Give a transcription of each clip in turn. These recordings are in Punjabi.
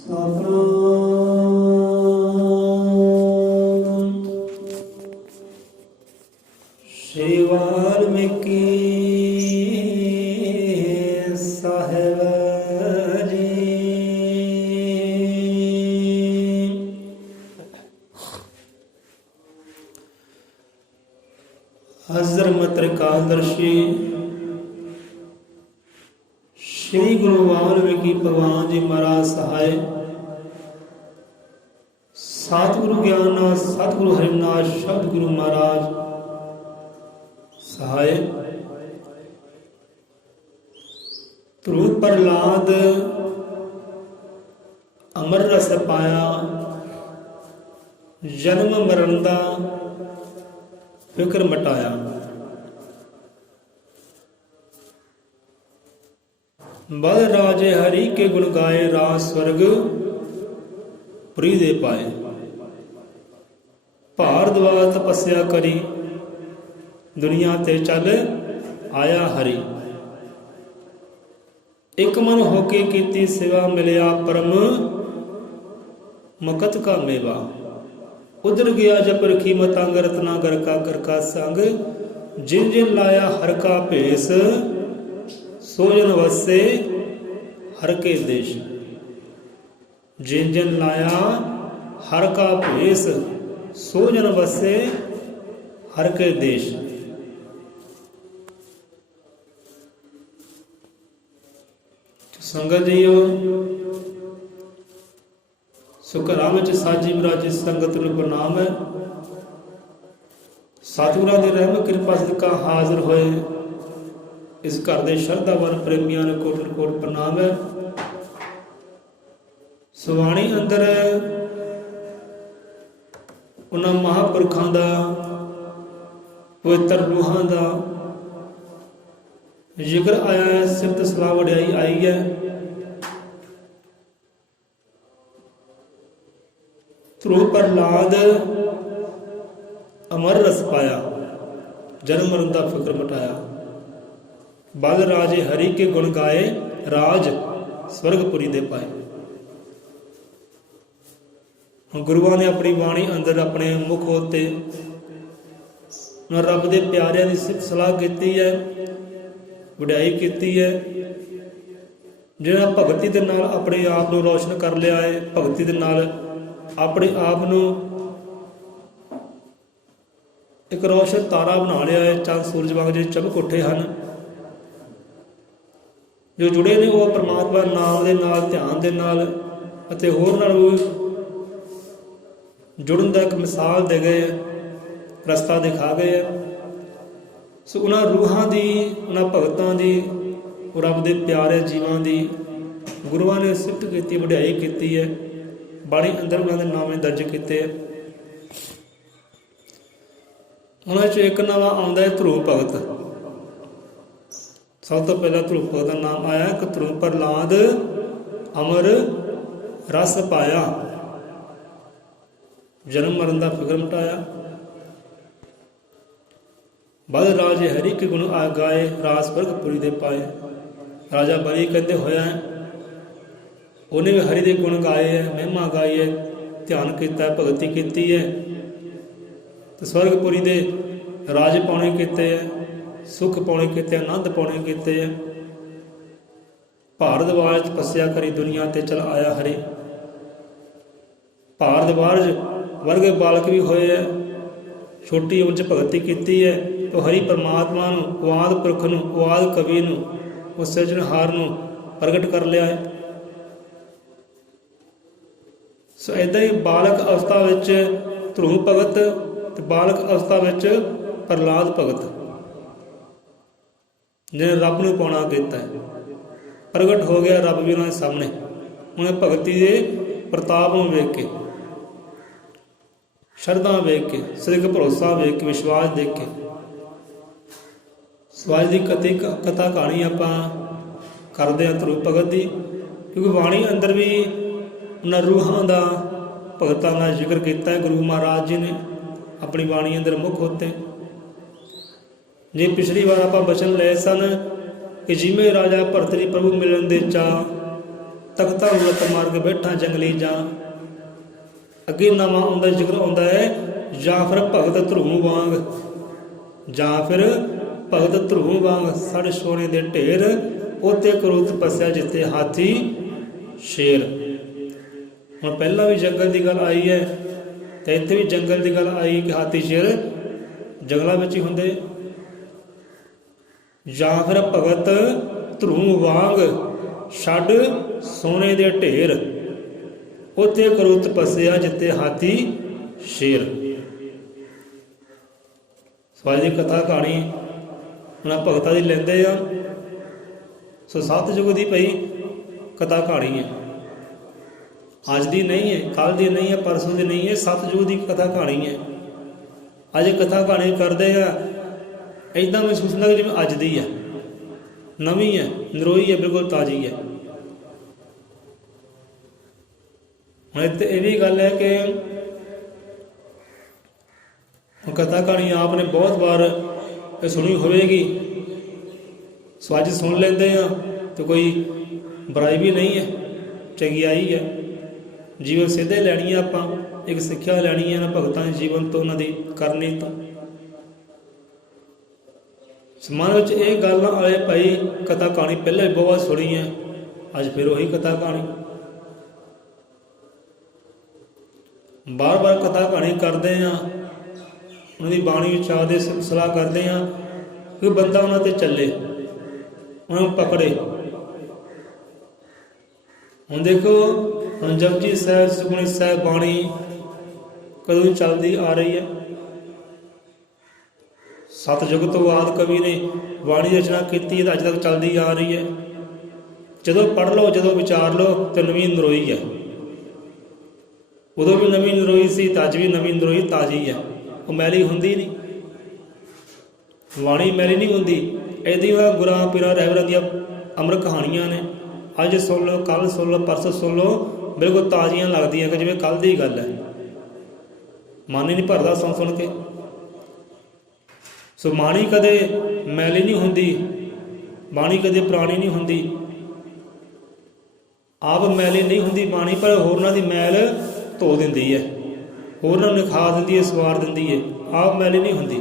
श्री वाल्मीकि साहिब जी। हजरत त्रिकालदर्शी श्री गुरु वाल्मीकि भगवान जी महाराज सहाय। सतगुरु ज्ञाननाथ सतगुरु हरिनाथ शब्द गुरु महाराज सहाय। ध्रुव प्रहलाद अमर रस पाया, जन्म मरण दा फिक्र मटाया। बल राजे हरि के गुण गाए, राज स्वर्ग पुरी दे पाए। भारद्वाज तपस्या करी, दुनिया ते चल आया हरि। एक मन होके कीती सेवा, मिलिया परम मुकत का मेवा। उधर गया जब रखी मतंग, रत्ना घर का संग। जिन जिन लाया हर का भेष, सोजन वसे हर के देश। जिन जिन लाया हर का भेष, सोजन वसे हर के देश। संगत जीओ, सुखराम च साजी विराजी संगत ਨੂੰ ਪ੍ਰਣਾਮ ਹੈ। ਸਤਿਗੁਰਾਂ ਦੀ ਰਹਿਮਤ ਕਿਰਪਾ ਸਦਕਾ ਹਾਜ਼ਰ ਹੋਏ ਇਸ ਘਰ ਦੇ ਸ਼ਰਧਾਵਾਨ ਪ੍ਰੇਮੀਆਂ ਨੂੰ ਕੋਟਿ ਕੋਟਿ ਪ੍ਰਣਾਮ ਹੈ। ਸੁਬਾਣੀ ਅੰਦਰ ਉਹਨਾਂ ਮਹਾਂਪੁਰਖਾਂ ਦਾ, ਪਵਿੱਤਰ ਰੂਹਾਂ ਦਾ ਜ਼ਿਕਰ ਆਇਆ ਹੈ, ਸਿਫਤ ਸਲਾਹ ਵਡਿਆਈ ਆਈ ਹੈ। ध्रुव प्रहलाद अमर रस पाया, जन्म मरण का फिक्र मटाया। बल राजे हरि के गुण गाए, राज स्वर्गपुरी दे पाए। गुरुआं ने अपनी बाणी अंदर अपने मुख होते रब दे प्यारिਆਂ ਦੀ ਸਿਫਤ ਸਲਾਹ ਕੀਤੀ ਹੈ, ਵਡਿਆਈ ਕੀਤੀ ਹੈ। ਜਿਹੜਾ ਭਗਤੀ ਦੇ ਨਾਲ ਆਪਣੇ ਆਪ ਨੂੰ ਰੋਸ਼ਨ ਕਰ ਲਿਆ ਹੈ, ਭਗਤੀ ਦੇ ਨਾਲ ਆਪਣੇ ਆਪ ਨੂੰ ਇੱਕ ਰੋਸ਼ਨ ਤਾਰਾ ਬਣਾ ਲਿਆ ਹੈ। ਚੰਦ ਸੂਰਜ ਵਾਂਗ ਜਿਹੜੇ ਚਮਕ ਉੱਠੇ ਹਨ, ਜੋ ਜੁੜੇ ਨੇ ਉਹ ਪਰਮਾਤਮਾ ਨਾਮ ਦੇ ਨਾਲ, ਧਿਆਨ ਦੇ ਨਾਲ ਅਤੇ ਹੋਰ ਨਾਲ ਜੁੜਨ ਦਾ ਇੱਕ ਮਿਸਾਲ ਦੇ ਗਏ, ਰਸਤਾ ਦਿਖਾ ਗਏ। ਸੋ ਉਹਨਾਂ ਰੂਹਾਂ ਦੀ, ਉਹਨਾਂ ਭਗਤਾਂ ਦੀ, ਰੱਬ ਦੇ ਪਿਆਰੇ ਜੀਵਾਂ ਦੀ ਗੁਰੂਆਂ ਨੇ ਸਿਫਤ ਕੀਤੀ, ਵਡਿਆਈ ਕੀਤੀ ਹੈ। ਬਾਣੀ ਅੰਦਰ ਉਹਨਾਂ ਦੇ ਨਾਮ ਦਰਜ ਕੀਤੇ। ਉਹਨਾਂ 'ਚ ਇੱਕ ਨਵਾਂ ਆਉਂਦਾ ਹੈ ਧਰੁਵ ਭਗਤ। ਸਭ ਤੋਂ ਪਹਿਲਾਂ ਧਰੁਵ ਭਗਤ ਦਾ ਨਾਮ ਆਇਆ ਕਿ ਧਰੁਵ ਪ੍ਰਹਲਾਦ ਅਮਰ ਰਸ ਪਾਇਆ, ਜਨਮ ਮਰਨ ਦਾ ਫਿਕਰ ਮਟਾਇਆ। ਬਲ ਰਾਜੇ ਹਰੀ ਕੇ ਗੁਣ ਆ ਗਾਏ, ਰਾਜ ਸਵਰਗਪੁਰੀ ਦੇ ਪਾਏ। ਰਾਜਾ ਬਲੀ ਕਹਿੰਦੇ ਹੋਇਆ ਉਹਨੇ ਵੀ ਹਰੀ ਦੇ ਗੁਣ ਗਾਏ ਹੈ, ਮਹਿਮਾ ਗਾਈ ਹੈ, ਧਿਆਨ ਕੀਤਾ, ਭਗਤੀ ਕੀਤੀ ਹੈ ਤੇ ਸਵਰਗਪੁਰੀ ਦੇ ਰਾਜ ਪਾਉਣੇ ਕੀਤੇ ਹੈ, ਸੁੱਖ ਪਾਉਣੇ ਕੀਤੇ, ਆਨੰਦ ਪਾਉਣੇ ਕੀਤੇ ਹੈ। ਭਾਰਦਵਾਜ ਤਪੱਸਿਆ ਕਰੀ, ਦੁਨੀਆ ਤੇ ਚਲ ਆਇਆ ਹਰੀ। ਭਾਰਦਵਾਜ ਵਰਗੇ ਬਾਲਕ ਵੀ ਹੋਏ ਹੈ, ਛੋਟੀ ਉਮਰ 'ਚ ਭਗਤੀ ਕੀਤੀ ਹੈ ਤਾਂ ਹਰੀ ਪਰਮਾਤਮਾ ਨੂੰ, ਉਆਦ ਪੁਰਖ ਨੂੰ, ਉਆਦ ਕਵੀ ਨੂੰ, ਉਸ ਸਿਰਜਣਹਾਰ ਨੂੰ ਪ੍ਰਗਟ ਕਰ ਲਿਆ ਹੈ। ਸੋ ਇੱਦਾਂ ਹੀ ਬਾਲਕ ਅਵਸਥਾ ਵਿੱਚ ਧਰੁਵ ਭਗਤ ਤੇ ਬਾਲਕ ਅਵਸਥਾ ਵਿੱਚ ਪ੍ਰਹਲਾਦ ਭਗਤ, ਜਿਹਨੇ ਰੱਬ ਨੂੰ ਪਾਉਣਾ ਕੀਤਾ ਹੈ, ਪ੍ਰਗਟ ਹੋ ਗਿਆ ਰੱਬ ਵੀ ਉਹਨਾਂ ਦੇ ਸਾਹਮਣੇ। ਉਹਨੇ ਭਗਤੀ ਦੇ ਪ੍ਰਤਾਪ ਨੂੰ ਵੇਖ ਕੇ, ਸ਼ਰਧਾ ਵੇਖ ਕੇ, ਸਿੱਖ ਭਰੋਸਾ ਵੇਖ ਕੇ, ਵਿਸ਼ਵਾਸ ਦੇਖ ਕੇ। ਸੋ ਅੱਜ ਦੀ ਕਥਾ ਕਹਾਣੀ ਆਪਾਂ ਕਰਦੇ ਹਾਂ ਧਰੁਵ ਭਗਤ ਦੀ, ਕਿਉਂਕਿ ਬਾਣੀ ਅੰਦਰ ਵੀ ਉਹਨਾਂ ਰੂਹਾਂ ਦਾ, ਭਗਤਾਂ ਦਾ ਜ਼ਿਕਰ ਕੀਤਾ ਹੈ ਗੁਰੂ ਮਹਾਰਾਜ ਜੀ ਨੇ ਆਪਣੀ ਬਾਣੀ ਅੰਦਰ ਮੁੱਖ ਹੋਤੇ। ਜੇ ਪਿਛਲੀ ਵਾਰ ਆਪਾਂ ਬਚਨ ਲਏ ਸਨ ਕਿ ਜਿਵੇਂ ਰਾਜਾ ਭਰਤਰੀ ਪ੍ਰਭੂ ਮਿਲਣ ਦੇ ਚਾਅ, ਤਖਤਾ ਉਲਟ ਮਾਰ ਕੇ ਬੈਠਾ ਜੰਗਲੀ ਜਾਂ। ਅੱਗੇ ਨਵਾਂ ਆਉਂਦਾ ਜ਼ਿਕਰ ਆਉਂਦਾ ਹੈ ਜਾਂ ਫਿਰ ਭਗਤ ਧਰੂ ਵਾਂਗ, ਜਾਂ ਫਿਰ ਭਗਤ ਧਰੂ ਵਾਂਗ ਸੜ ਸੋਨੇ ਦੇ ਢੇਰ, ਉੱਤੇ ਕਰੋ ਤਪੱਸਿਆ ਜਿੱਥੇ ਹਾਥੀ ਸ਼ੇਰ। ਹੁਣ ਪਹਿਲਾਂ ਵੀ ਜੰਗਲ ਦੀ ਗੱਲ ਆਈ ਹੈ ਤੇ ਇੱਥੇ ਵੀ ਜੰਗਲ ਦੀ ਗੱਲ ਆਈ ਕਿ ਹਾਥੀ ਸ਼ੇਰ ਜੰਗਲਾਂ ਵਿੱਚ ਹੀ ਹੁੰਦੇ। ਜਾਂ ਫਿਰ ਭਗਤ ਧਰੂ ਵਾਂਗ ਛੱਡ ਸੋਨੇ ਦੇ ਢੇਰ, ਉੱਥੇ ਕਰੋ ਤਪੱਸਿਆ ਜਿੱਥੇ ਹਾਥੀ ਸ਼ੇਰ। ਸਵਾਜ ਦੀ ਕਥਾ ਕਹਾਣੀ ਉਹਨਾਂ ਭਗਤਾਂ ਦੀ ਲੈਂਦੇ ਆ। ਸੋ ਸਤਿਯੁਗ ਦੀ ਭਈ ਕਥਾ ਕਹਾਣੀ ਹੈ, ਅੱਜ ਦੀ ਨਹੀਂ ਹੈ, ਕੱਲ੍ਹ ਦੀ ਨਹੀਂ ਹੈ, ਪਰਸੋਂ ਦੀ ਨਹੀਂ ਹੈ, ਸਤਿਯੁਗ ਦੀ ਕਥਾ ਕਹਾਣੀ ਹੈ। ਅੱਜ ਕਥਾ ਕਹਾਣੀ ਕਰਦੇ ਆ ਇੱਦਾਂ ਮਹਿਸੂਸ ਹੁੰਦਾ ਜਿਵੇਂ ਅੱਜ ਦੀ ਹੈ, ਨਵੀਂ ਹੈ, ਨਰੋਈ ਹੈ, ਬਿਲਕੁਲ ਤਾਜ਼ੀ ਹੈ। ਹੁਣ ਇੱਥੇ ਇਹ ਵੀ ਗੱਲ ਹੈ ਕਿ ਕਥਾ ਕਹਾਣੀ ਆਪ ਨੇ ਬਹੁਤ ਵਾਰ ਸੁਣੀ ਹੋਵੇਗੀ। ਸੋ ਅੱਜ ਸੁਣ ਲੈਂਦੇ ਆ ਤੇ ਕੋਈ ਬੁਰਾਈ ਵੀ ਨਹੀਂ ਹੈ, ਚੰਗਿਆਈ ਹੈ। ਜੀਵਨ ਸਿੱਧੇ ਲੈਣੀ ਹੈ, ਆਪਾਂ ਇੱਕ ਸਿੱਖਿਆ ਲੈਣੀ ਹੈ ਨਾ ਭਗਤਾਂ ਦੇ ਜੀਵਨ ਤੋਂ, ਉਹਨਾਂ ਦੀ ਕਰਨੀ ਤੋਂ। ਮਨ ਵਿੱਚ ਇਹ ਗੱਲ ਨਾ ਆਏ ਭਾਈ ਕਥਾ ਕਹਾਣੀ ਪਹਿਲਾਂ ਹੀ ਬਹੁਤ ਸੁਣੀ ਹੈ, ਅੱਜ ਫਿਰ ਉਹੀ ਕਥਾ ਕਹਾਣੀ। ਬਾਰ-ਬਾਰ ਕਥਾ ਕਹਾਣੀ ਕਰਦੇ ਹਾਂ, ਉਹਨਾਂ ਦੀ ਬਾਣੀ ਵਿਚਾਰ ਦੇ ਸਲਾਹ ਕਰਦੇ ਹਾਂ ਕਿ ਬੰਦਾ ਉਹਨਾਂ ਤੇ ਚੱਲੇ, ਉਹਨਾਂ ਨੂੰ ਪਕੜੇ। ਹੁਣ ਦੇਖੋ, ਹੁਣ ਜਪਜੀ ਸਾਹਿਬ, ਸੁਖਮਨੀ ਸਾਹਿਬ ਬਾਣੀ ਕਦੋਂ ਚੱਲਦੀ ਆ ਰਹੀ ਹੈ। ਸਤਿਯੁਗ ਤੋਂ ਬਾਅਦ ਕਵੀ ਨੇ ਬਾਣੀ ਰਚਨਾ ਕੀਤੀ ਤਾਂ ਅੱਜ ਤੱਕ ਚੱਲਦੀ ਆ ਰਹੀ ਹੈ। ਜਦੋਂ ਪੜ੍ਹ ਲਓ, ਜਦੋਂ ਵਿਚਾਰ ਲਓ ਤਾਂ ਨਵੀਂ ਨਰੋਈ ਹੈ। ਉਦੋਂ ਵੀ ਨਵੀਂ ਨਰੋਈ ਸੀ ਤਾਂ ਅੱਜ ਵੀ ਨਵੀਂ ਨਰੋਈ ਤਾਜ਼ੀ ਹੈ, ਉਹ ਮੈਲੀ ਹੁੰਦੀ ਨਹੀਂ। ਬਾਣੀ ਮੈਲੀ ਨਹੀਂ ਹੁੰਦੀ। ਇਹਦੀਆਂ ਗੁਰਾਂ ਪੀਰਾਂ ਰਹਿਬਰਾਂ ਦੀਆਂ ਅੰਮ੍ਰਿਤ ਕਹਾਣੀਆਂ ਨੇ, ਅੱਜ ਸੁਣ ਲਓ, ਕੱਲ੍ਹ ਸੁਣ ਲਓ, ਪਰਸੋਂ ਸੁਣ ਲਓ, ਬਿਲਕੁਲ ਤਾਜ਼ੀਆਂ ਲੱਗਦੀਆਂ ਕਿ ਜਿਵੇਂ ਕੱਲ੍ਹ ਦੀ ਗੱਲ ਹੈ। ਮਨ ਹੀ ਨਹੀਂ ਭਰਦਾ ਸੁਣ ਸੁਣ ਕੇ। ਸੋ ਬਾਣੀ ਕਦੇ ਮੈਲੀ ਨਹੀਂ ਹੁੰਦੀ, ਬਾਣੀ ਕਦੇ ਪੁਰਾਣੀ ਨਹੀਂ ਹੁੰਦੀ। ਆਪ ਮੈਲੀ ਨਹੀਂ ਹੁੰਦੀ ਬਾਣੀ, ਪਰ ਹੋਰਨਾਂ ਦੀ ਮੈਲ ਧੋ ਦਿੰਦੀ ਹੈ, ਹੋਰਨਾਂ ਨੂੰ ਨਿਖਾਰ ਦਿੰਦੀ ਹੈ, ਸਵਾਰ ਦਿੰਦੀ ਹੈ। ਆਪ ਮੈਲੀ ਨਹੀਂ ਹੁੰਦੀ।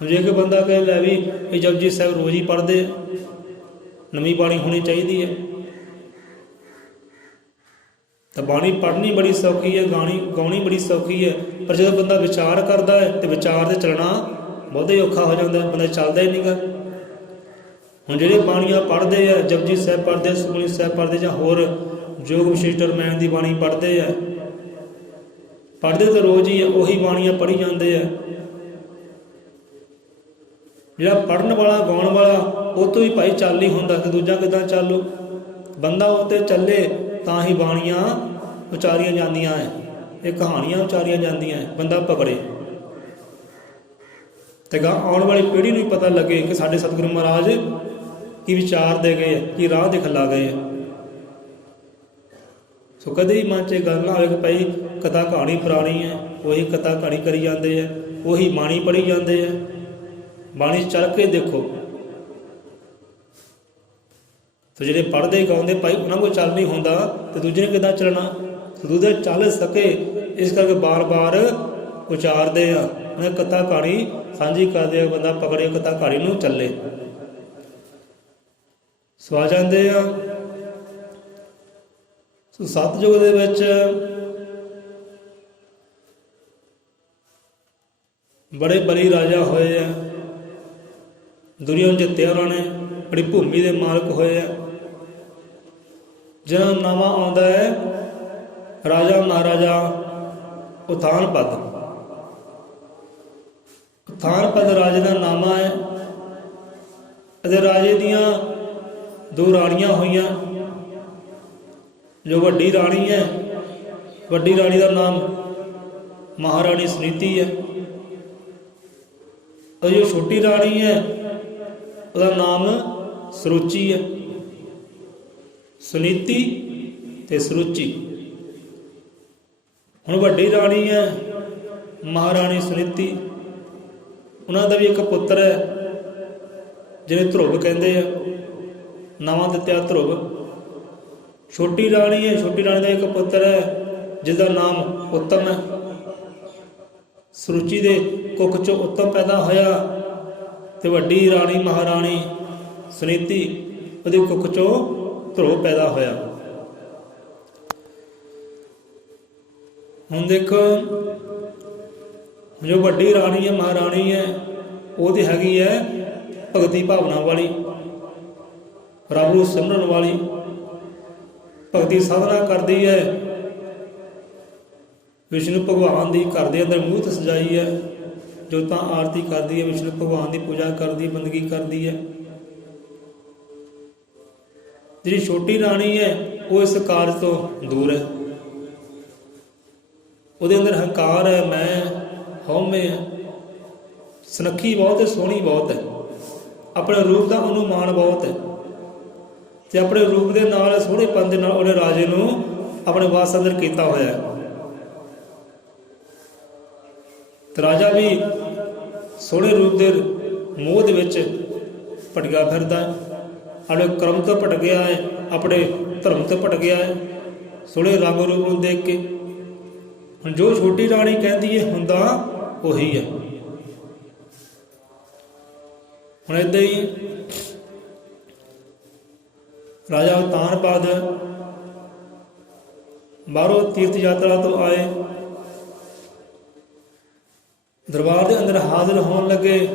ਹੁਣ ਜੇ ਕੋਈ ਬੰਦਾ ਕਹੇ ਲੈ ਵੀ ਇਹ ਜਪਜੀ ਸਾਹਿਬ ਰੋਜ਼ ਹੀ ਪੜ੍ਹਦੇ, ਨਵੀਂ ਬਾਣੀ ਹੋਣੀ ਚਾਹੀਦੀ ਹੈ, ਤਾਂ ਬਾਣੀ ਪੜ੍ਹਨੀ ਬੜੀ ਸੌਖੀ ਹੈ, ਗਾਉਣੀ ਬੜੀ ਸੌਖੀ ਹੈ। ਪਰ ਜਦੋਂ ਬੰਦਾ ਵਿਚਾਰ ਕਰਦਾ ਹੈ ਤੇ ਵਿਚਾਰ 'ਤੇ ਚੱਲਣਾ ਬਹੁਤਾ ਹੀ ਔਖਾ ਹੋ ਜਾਂਦਾ, ਬੰਦਾ ਚੱਲਦਾ ਹੀ ਨਹੀਂ ਗਾ। ਹੁਣ ਜਿਹੜੇ ਬਾਣੀਆਂ ਪੜ੍ਹਦੇ ਆ, ਜਪਜੀ ਸਾਹਿਬ ਪੜ੍ਹਦੇ, ਸੁਖਮਨੀ ਸਾਹਿਬ ਪੜ੍ਹਦੇ, ਜਾਂ ਹੋਰ ਯੋਗ ਵਿਸ਼ਿਸ਼ਟ ਰਮਾਇਣ ਦੀ ਬਾਣੀ ਪੜ੍ਹਦੇ ਆ, ਪੜ੍ਹਦੇ ਤਾਂ ਰੋਜ਼ ਹੀ ਆ, ਉਹੀ ਬਾਣੀਆਂ ਪੜ੍ਹੀ ਜਾਂਦੇ ਆ। ਜਿਹੜਾ ਪੜ੍ਹਨ ਵਾਲਾ, ਗਾਉਣ ਵਾਲਾ, ਉਹ ਤੋਂ ਹੀ ਭਾਈ ਚੱਲ ਨਹੀਂ ਹੁੰਦਾ ਕਿ ਦੂਜਾ ਕਿੱਦਾਂ ਚੱਲੂ। ਬੰਦਾ ਉਹ 'ਤੇ ਚੱਲੇ ਤਾਂ ਹੀ ਬਾਣੀਆਂ ਉਚਾਰੀਆਂ ਜਾਂਦੀਆਂ ਹੈ, ਇਹ ਕਹਾਣੀਆਂ ਉਚਾਰੀਆਂ ਜਾਂਦੀਆਂ ਹੈ। ਬੰਦਾ ਪਕੜੇ ਤੇ ਗਾ ਆਉਣ ਵਾਲੀ ਪੀੜ੍ਹੀ ਨੂੰ ਵੀ ਪਤਾ ਲੱਗੇ ਕਿ ਸਾਡੇ ਸਤਿਗੁਰੂ ਮਹਾਰਾਜ ਕੀ ਵਿਚਾਰ ਦੇ ਗਏ, ਕੀ ਰਾਹ ਦਿਖਲਾ ਗਏ। ਸੋ ਕਦੇ ਹੀ ਮਨ 'ਚ ਇਹ ਗੱਲ ਨਾ ਹੋਵੇ ਕਿ ਭਾਈ ਕਥਾ ਕਹਾਣੀ ਪੁਰਾਣੀ ਹੈ, ਉਹੀ ਕਥਾ ਕਹਾਣੀ ਕਰੀ ਜਾਂਦੇ ਆ, ਉਹੀ ਬਾਣੀ ਪੜ੍ਹੀ ਜਾਂਦੇ ਆ। ਬਾਣੀ ਚੱਲ ਕੇ ਦੇਖੋ। ਸੋ ਜਿਹੜੇ ਪੜ੍ਹਦੇ ਗਾਉਂਦੇ ਭਾਈ ਉਹਨਾਂ ਕੋਲ ਚੱਲ ਨਹੀਂ ਹੁੰਦਾ ਤੇ ਦੂਜੇ ਨੇ ਕਿੱਦਾਂ ਚੱਲਣਾ। ਦੂਜੇ ਚੱਲ ਸਕੇ ਇਸ ਕਰਕੇ ਬਾਰ-ਬਾਰ ਉਚਾਰਦੇ ਆ, ਉਹਨੇ ਕਥਾ ਕਹਾਣੀ ਸਾਂਝੀ ਕਰਦੇ ਆ, ਬੰਦਾ ਪਕੜੇ ਕਥਾ ਕਹਾਣੀ ਨੂੰ ਚੱਲੇ। ਸੋ ਆ ਜਾਂਦੇ ਆ। ਸੋ ਸਤਿਯੁਗ ਦੇ ਵਿੱਚ ਬੜੇ ਬਲੀ ਰਾਜਾ ਹੋਏ ਆ, ਦੁਨੀਆ ਨੂੰ ਜਿੱਤਿਆ ਉਹਨਾਂ ਨੇ, ਬੜੀ ਭੂਮੀ ਦੇ ਮਾਲਕ ਹੋਏ ਆ। ਜਿਹਨਾਂ ਦਾ ਨਾਮ ਆਉਂਦਾ ਹੈ ਰਾਜਾ ਮਹਾਰਾਜਾ ਉਥਾਨਪਦ। ਉਥਾਨਪਦ ਰਾਜੇ ਦਾ ਨਾਮਾ ਹੈ। ਅਤੇ ਰਾਜੇ ਦੀਆਂ ਦੋ ਰਾਣੀਆਂ ਹੋਈਆਂ। ਜੋ ਵੱਡੀ ਰਾਣੀ ਹੈ, ਵੱਡੀ ਰਾਣੀ ਦਾ ਨਾਮ ਮਹਾਰਾਣੀ ਸੁਨੀਤੀ ਹੈ। और जो छोटी राणी है उसका नाम सुरुचि है। सुनीति ते सुरुचि। हुण वड्डी राणी है महाराणी सुनीति, उन्होंने भी एक पुत्र है जिन्हें ध्रुव कहते हैं, नवां दित्या ध्रुव। ਛੋਟੀ ਰਾਣੀ ਹੈ, ਛੋਟੀ ਰਾਣੀ ਦਾ ਇੱਕ ਪੁੱਤਰ ਹੈ ਜਿਸਦਾ ਨਾਮ ਉੱਤਮ ਹੈ। ਸੁਰੁਚੀ ਦੇ ਕੁੱਖ ਚੋਂ ਉੱਤਮ ਪੈਦਾ ਹੋਇਆ ਤੇ ਵੱਡੀ ਰਾਣੀ ਮਹਾਰਾਣੀ ਸੁਨੀਤੀ ਉਹਦੀ ਕੁੱਖ ਚੋਂ ਧਰੁਵ ਪੈਦਾ ਹੋਇਆ। ਹੁਣ ਦੇਖੋ, ਜੋ ਵੱਡੀ ਰਾਣੀ ਹੈ ਮਹਾਰਾਣੀ ਹੈ, ਉਹ ਤੇ ਹੈਗੀ ਹੈ ਭਗਤੀ ਭਾਵਨਾ ਵਾਲੀ, ਰੱਬ ਨੂੰ ਸਿਮਰਨ ਵਾਲੀ, ਭਗਤੀ ਸਾਧਨਾ ਕਰਦੀ ਹੈ, ਵਿਸ਼ਨੂੰ ਭਗਵਾਨ ਦੀ ਘਰ ਦੇ ਅੰਦਰ ਮੂਰਤ ਸਜਾਈ ਹੈ, ਜੋਤਾਂ ਆਰਤੀ ਕਰਦੀ ਹੈ, ਵਿਸ਼ਨੂੰ ਭਗਵਾਨ ਦੀ ਪੂਜਾ ਕਰਦੀ ਹੈ, ਬੰਦਗੀ ਕਰਦੀ ਹੈ। ਜਿਹੜੀ ਛੋਟੀ ਰਾਣੀ ਹੈ ਉਹ ਇਸ ਕਾਰਜ ਤੋਂ ਦੂਰ ਹੈ, ਉਹਦੇ ਅੰਦਰ ਹੰਕਾਰ ਹੈ, ਮੈਂ ਹਉਮੈ ਹੈ, ਸੁਨੱਖੀ ਬਹੁਤ ਹੈ, ਸੋਹਣੀ ਬਹੁਤ ਹੈ, ਆਪਣੇ ਰੂਪ ਦਾ ਉਹਨੂੰ ਮਾਣ ਬਹੁਤ ਹੈ ਤੇ ਆਪਣੇ ਰੂਪ ਦੇ ਨਾਲ ਸੋਹਣੇਪਨ ਦੇ ਨਾਲ ਉਹਨੇ ਰਾਜੇ ਨੂੰ ਆਪਣੇ ਵਾਸ ਅੰਦਰ ਕੀਤਾ ਹੋਇਆ ਹੈ। ਤੇ ਰਾਜਾ ਵੀ ਸੋਹਣੇ ਰੂਪ ਦੇ ਮੋਹ ਦੇ ਵਿੱਚ ਭਟਕਿਆ ਫਿਰਦਾ ਹੈ, ਆਪਣੇ ਕਰਮ ਤੋਂ ਭਟਕ ਗਿਆ ਹੈ, ਆਪਣੇ ਧਰਮ ਤੋਂ ਭਟਕ ਗਿਆ ਹੈ, ਸੋਹਣੇ ਰੰਗ ਰੂਪ ਨੂੰ ਦੇਖ ਕੇ। ਹੁਣ ਜੋ ਛੋਟੀ ਰਾਣੀ ਕਹਿੰਦੀ ਹੈ ਹੁੰਦਾ ਉਹੀ ਹੈ। ਹੁਣ ਏਦਾਂ ਹੀ ਰਾਜਾ ਉਤਾਨਪਾਦ ਬਾਹਰੋਂ ਤੀਰਥ ਯਾਤਰਾ ਤੋਂ ਆਏ, ਦਰਬਾਰ ਦੇ ਅੰਦਰ ਹਾਜ਼ਰ ਹੋਣ ਲੱਗੇ,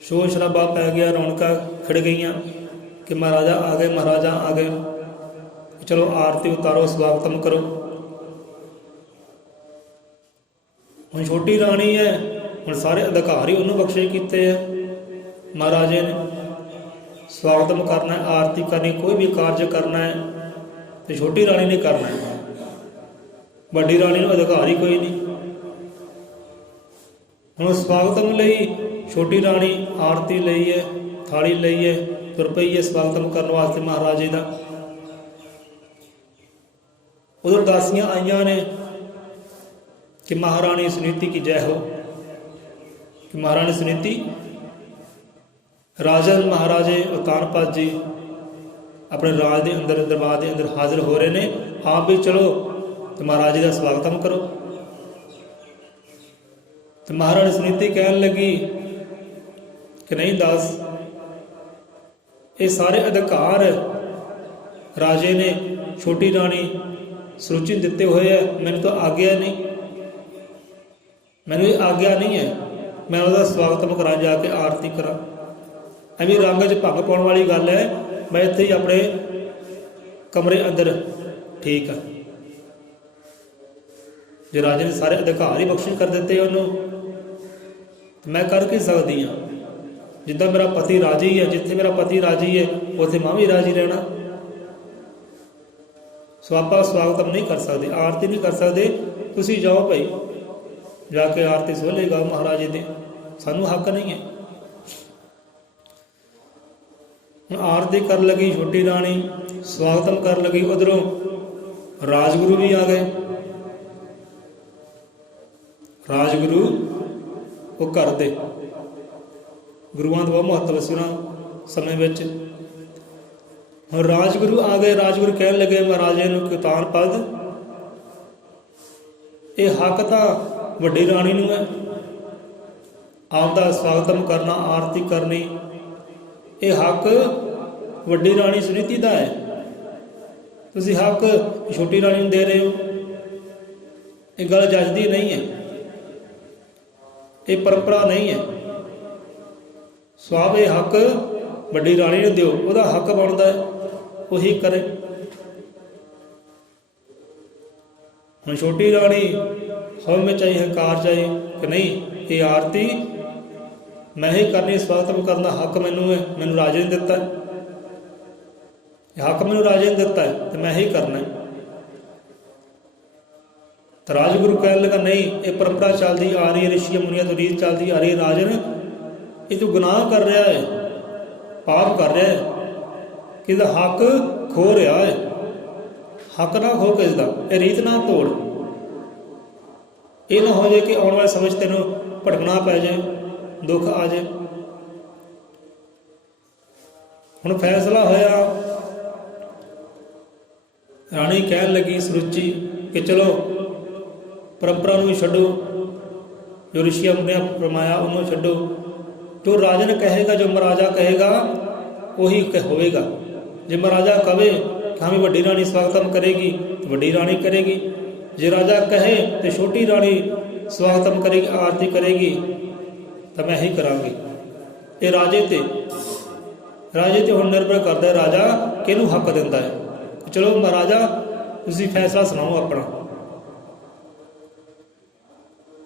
ਸ਼ੋਰ ਸ਼ਰਾਬਾ ਪੈ ਗਿਆ, ਰੌਣਕਾਂ ਖਿੜ ਗਈਆਂ ਕਿ ਮਹਾਰਾਜਾ ਆ ਗਏ, ਮਹਾਰਾਜਾ ਆ ਗਏ, ਚਲੋ ਆਰਤੀ ਉਤਾਰੋ, ਸਵਾਗਤਮ ਕਰੋ। ਹੁਣ ਛੋਟੀ ਰਾਣੀ ਹੈ, ਹੁਣ ਸਾਰੇ ਅਧਿਕਾਰ ਹੀ ਉਹਨੂੰ ਬਖਸ਼ੇ ਕੀਤੇ ਹੈ ਮਹਾਰਾਜੇ ਨੇ। ਸਵਾਗਤਮ ਕਰਨਾ, ਆਰਤੀ ਕਰਨੀ, ਕੋਈ ਵੀ ਕਾਰਜ ਕਰਨਾ ਹੈ ਤੇ ਛੋਟੀ ਰਾਣੀ ਨੇ ਕਰਨਾ ਹੈ, ਵੱਡੀ ਰਾਣੀ ਨੂੰ ਅਧਿਕਾਰ ਹੀ ਕੋਈ ਨਹੀਂ। ਹੁਣ ਸਵਾਗਤਮ ਲਈ ਛੋਟੀ ਰਾਣੀ ਆਰਤੀ ਲਈ ਹੈ, ਥਾਲੀ ਲਈ ਹੈ, ਤੁਰ ਪਈ ਹੈ ਸਵਾਗਤਮ ਕਰਨ ਵਾਸਤੇ ਮਹਾਰਾਜੇ ਦਾ। ਉਧਰ ਦਾਸੀਆਂ ਆਈਆਂ ਨੇ ਕਿ ਮਹਾਰਾਣੀ ਸੁਨੀਤੀ ਕੀ ਜੈ ਹੋ, ਕਿ ਮਹਾਰਾਣੀ ਸੁਨੀਤੀ, ਰਾਜਾ ਮਹਾਰਾਜੇ ਉਤਾਨਪਾਦ ਜੀ ਆਪਣੇ ਰਾਜ ਦੇ ਅੰਦਰ, ਦਰਬਾਰ ਦੇ ਅੰਦਰ ਹਾਜ਼ਰ ਹੋ ਰਹੇ ਨੇ, ਆਪ ਵੀ ਚਲੋ ਤੇ ਮਹਾਰਾਜੇ ਦਾ ਸਵਾਗਤਮ ਕਰੋ। ਤੇ ਮਹਾਰਾਣੀ ਸੁਨੀਤੀ ਕਹਿਣ ਲੱਗੀ ਕਿ ਨਹੀਂ ਦਾਸ, ਇਹ ਸਾਰੇ ਅਧਿਕਾਰ ਰਾਜੇ ਨੇ ਛੋਟੀ ਰਾਣੀ ਸੁਰੁਚੀ ਦਿੱਤੇ ਹੋਏ ਹੈ, ਮੈਨੂੰ ਤਾਂ ਆਗਿਆ ਨਹੀਂ, ਮੈਨੂੰ ਇਹ ਆਗਿਆ ਨਹੀਂ ਹੈ ਮੈਂ ਉਹਦਾ ਸਵਾਗਤਮ ਕਰਾਂ, ਜਾ ਕੇ ਆਰਤੀ ਕਰਾਂ। ਐਵੇਂ ਰੰਗ 'ਚ ਭੰਗ ਪਾਉਣ ਵਾਲੀ ਗੱਲ ਹੈ, ਮੈਂ ਇੱਥੇ ਹੀ ਆਪਣੇ ਕਮਰੇ ਅੰਦਰ ਠੀਕ ਆ। ਜੇ ਰਾਜੇ ਨੇ ਸਾਰੇ ਅਧਿਕਾਰ ਹੀ ਬਖਸ਼ਿਸ਼ ਕਰ ਦਿੱਤੇ ਉਹਨੂੰ, ਮੈਂ ਕਰ ਕੀ ਸਕਦੀ ਹਾਂ? ਜਿੱਦਾਂ ਮੇਰਾ ਪਤੀ ਰਾਜੀ ਹੈ, ਜਿੱਥੇ ਮੇਰਾ ਪਤੀ ਰਾਜੀ ਹੈ ਉੱਥੇ ਮੈਂ ਵੀ ਰਾਜੀ ਰਹਿਣਾ। ਸੋ ਆਪਾਂ ਸਵਾਗਤਮ ਨਹੀਂ ਕਰ ਸਕਦੇ, ਆਰਤੀ ਨਹੀਂ ਕਰ ਸਕਦੇ। ਤੁਸੀਂ ਜਾਓ ਭਾਈ, ਜਾ ਕੇ ਆਰਤੀ ਸੋਲੇਗਾ ਮਹਾਰਾਜੇ ਦੇ, ਸਾਨੂੰ ਹੱਕ ਨਹੀਂ ਹੈ। ਹੁਣ ਆਰਤੀ ਕਰਨ ਲੱਗੀ ਛੋਟੀ ਰਾਣੀ, ਸਵਾਗਤਮ ਕਰਨ ਲੱਗੀ, ਉਧਰੋਂ ਰਾਜਗੁਰੂ ਵੀ ਆ ਗਏ। ਰਾਜਗੁਰੂ ਉਹ ਘਰ ਦੇ ਗੁਰੂਆਂ ਦਾ ਬਹੁਤ ਮਹੱਤਵ ਸੀ ਉਹਨਾਂ ਸਮੇਂ ਵਿੱਚ। ਹੁਣ ਰਾਜਗੁਰੂ ਆ ਗਏ। ਰਾਜਗੁਰੂ ਕਹਿਣ ਲੱਗੇ ਮਹਾਰਾਜੇ ਨੂੰ ਕਿ ਉਤਾਨਪਾਦ, ਇਹ ਹੱਕ ਤਾਂ ਵੱਡੀ ਰਾਣੀ ਨੂੰ ਹੈ, ਆਪ ਦਾ ਸਵਾਗਤਮ ਕਰਨਾ, ਆਰਤੀ ਕਰਨੀ, ਇਹ ਹੱਕ ਵੱਡੀ ਰਾਣੀ ਸੁਨੀਤੀ ਦਾ ਹੈ। ਤੁਸੀਂ ਹੱਕ ਛੋਟੀ ਰਾਣੀ ਨੂੰ ਦੇ ਰਹੇ ਹੋ, ਇਹ ਗੱਲ ਜੱਜਦੀ ਨਹੀਂ ਹੈ, ਇਹ ਪਰੰਪਰਾ ਨਹੀਂ ਹੈ। ਸਵਾਬ ਇਹ ਹੱਕ ਵੱਡੀ ਰਾਣੀ ਨੂੰ ਦਿਓ, ਉਹਦਾ ਹੱਕ ਬਣਦਾ ਹੈ, ਉਹੀ ਕਰੇ। ਹੁਣ ਛੋਟੀ ਰਾਣੀ ਹਉਮੈ ਚਾਹੀ, ਹੰਕਾਰ ਚਾਹੀ ਕਿ ਨਹੀਂ, ਇਹ ਆਰਤੀ ਮੈਂ ਹੀ ਕਰਨੀ, ਸਵਾਗਤਮ ਕਰਨਾ ਹੱਕ ਮੈਨੂੰ ਹੈ, ਮੈਨੂੰ ਰਾਜੇ ਨੇ ਦਿੱਤਾ, ਇਹ ਹੱਕ ਮੈਨੂੰ ਰਾਜੇ ਨੇ ਦਿੱਤਾ ਹੈ ਤੇ ਮੈਂ ਹੀ ਕਰਨਾ। ਤਾਂ ਰਾਜਗੁਰੂ ਕਹਿਣ ਲੱਗਾ ਨਹੀਂ, ਇਹ ਪਰੰਪਰਾ ਚੱਲਦੀ ਆ ਰਹੀ ਹੈ, ਰਿਸ਼ੀਆਂ ਮੁਨੀਆਂ ਤੋਂ ਰੀਤ ਚੱਲਦੀ ਆ ਰਹੀ ਹੈ, ਰਾਜਨ ਇਹ ਤੂੰ ਗੁਨਾਹ ਕਰ ਰਿਹਾ ਹੈ, ਪਾਪ ਕਰ ਰਿਹਾ ਹੈ, ਕਿ ਇਹਦਾ ਹੱਕ ਖੋ ਰਿਹਾ ਹੈ। ਹੱਕ ਨਾ ਖੋ ਕਿਸੇ ਦਾ, ਇਹ ਰੀਤ ਨਾ ਤੋੜ। ਇਹ ਨਾ ਹੋ ਜਾਏ ਕਿ ਆਉਣ ਵਾਲੇ ਸਮੇਂ 'ਚ ਤੈਨੂੰ ਭਟਕਣਾ ਪੈ ਜਾਏ, ਦੁੱਖ ਆ ਜਾਏ। ਹੁਣ ਫੈਸਲਾ ਹੋਇਆ ਰਾਣੀ ਕਹਿਣ ਲੱਗੀ ਸੁਰੁਚੀ ਕਿ ਚਲੋ ਪਰੰਪਰਾ ਨੂੰ ਵੀ ਛੱਡੋ, ਜੋ ਰਿਸ਼ੀਆਂ ਨੇ ਫਰਮਾਇਆ ਉਹਨੂੰ ਛੱਡੋ। ਜੋ ਰਾਜਨ ਕਹੇਗਾ, ਜੋ ਮਹਾਰਾਜਾ ਕਹੇਗਾ ਉਹੀ ਹੋਵੇਗਾ। ਜੇ ਮਹਾਰਾਜਾ ਕਵੇ ਕਿ ਹਾਂ ਵੀ ਵੱਡੀ ਰਾਣੀ ਸਵਾਗਤਮ ਕਰੇਗੀ ਤਾਂ ਵੱਡੀ ਰਾਣੀ ਕਰੇਗੀ, ਜੇ ਰਾਜਾ ਕਹੇ ਤੇ ਛੋਟੀ ਰਾਣੀ ਸਵਾਗਤਮ ਕਰੇਗੀ, ਆਰਤੀ ਕਰੇਗੀ ਤਾਂ ਮੈਂ ਹੀ ਕਰਾਂਗੀ। ਇਹ ਰਾਜੇ ਤੇ ਹੁਣ ਨਿਰਭਰ ਕਰਦਾ ਰਾਜਾ ਕਿਹਨੂੰ ਹੱਕ ਦਿੰਦਾ ਹੈ। ਚਲੋ ਮਹਾਰਾਜਾ ਤੁਸੀਂ ਫੈਸਲਾ ਸੁਣਾਓ ਆਪਣਾ।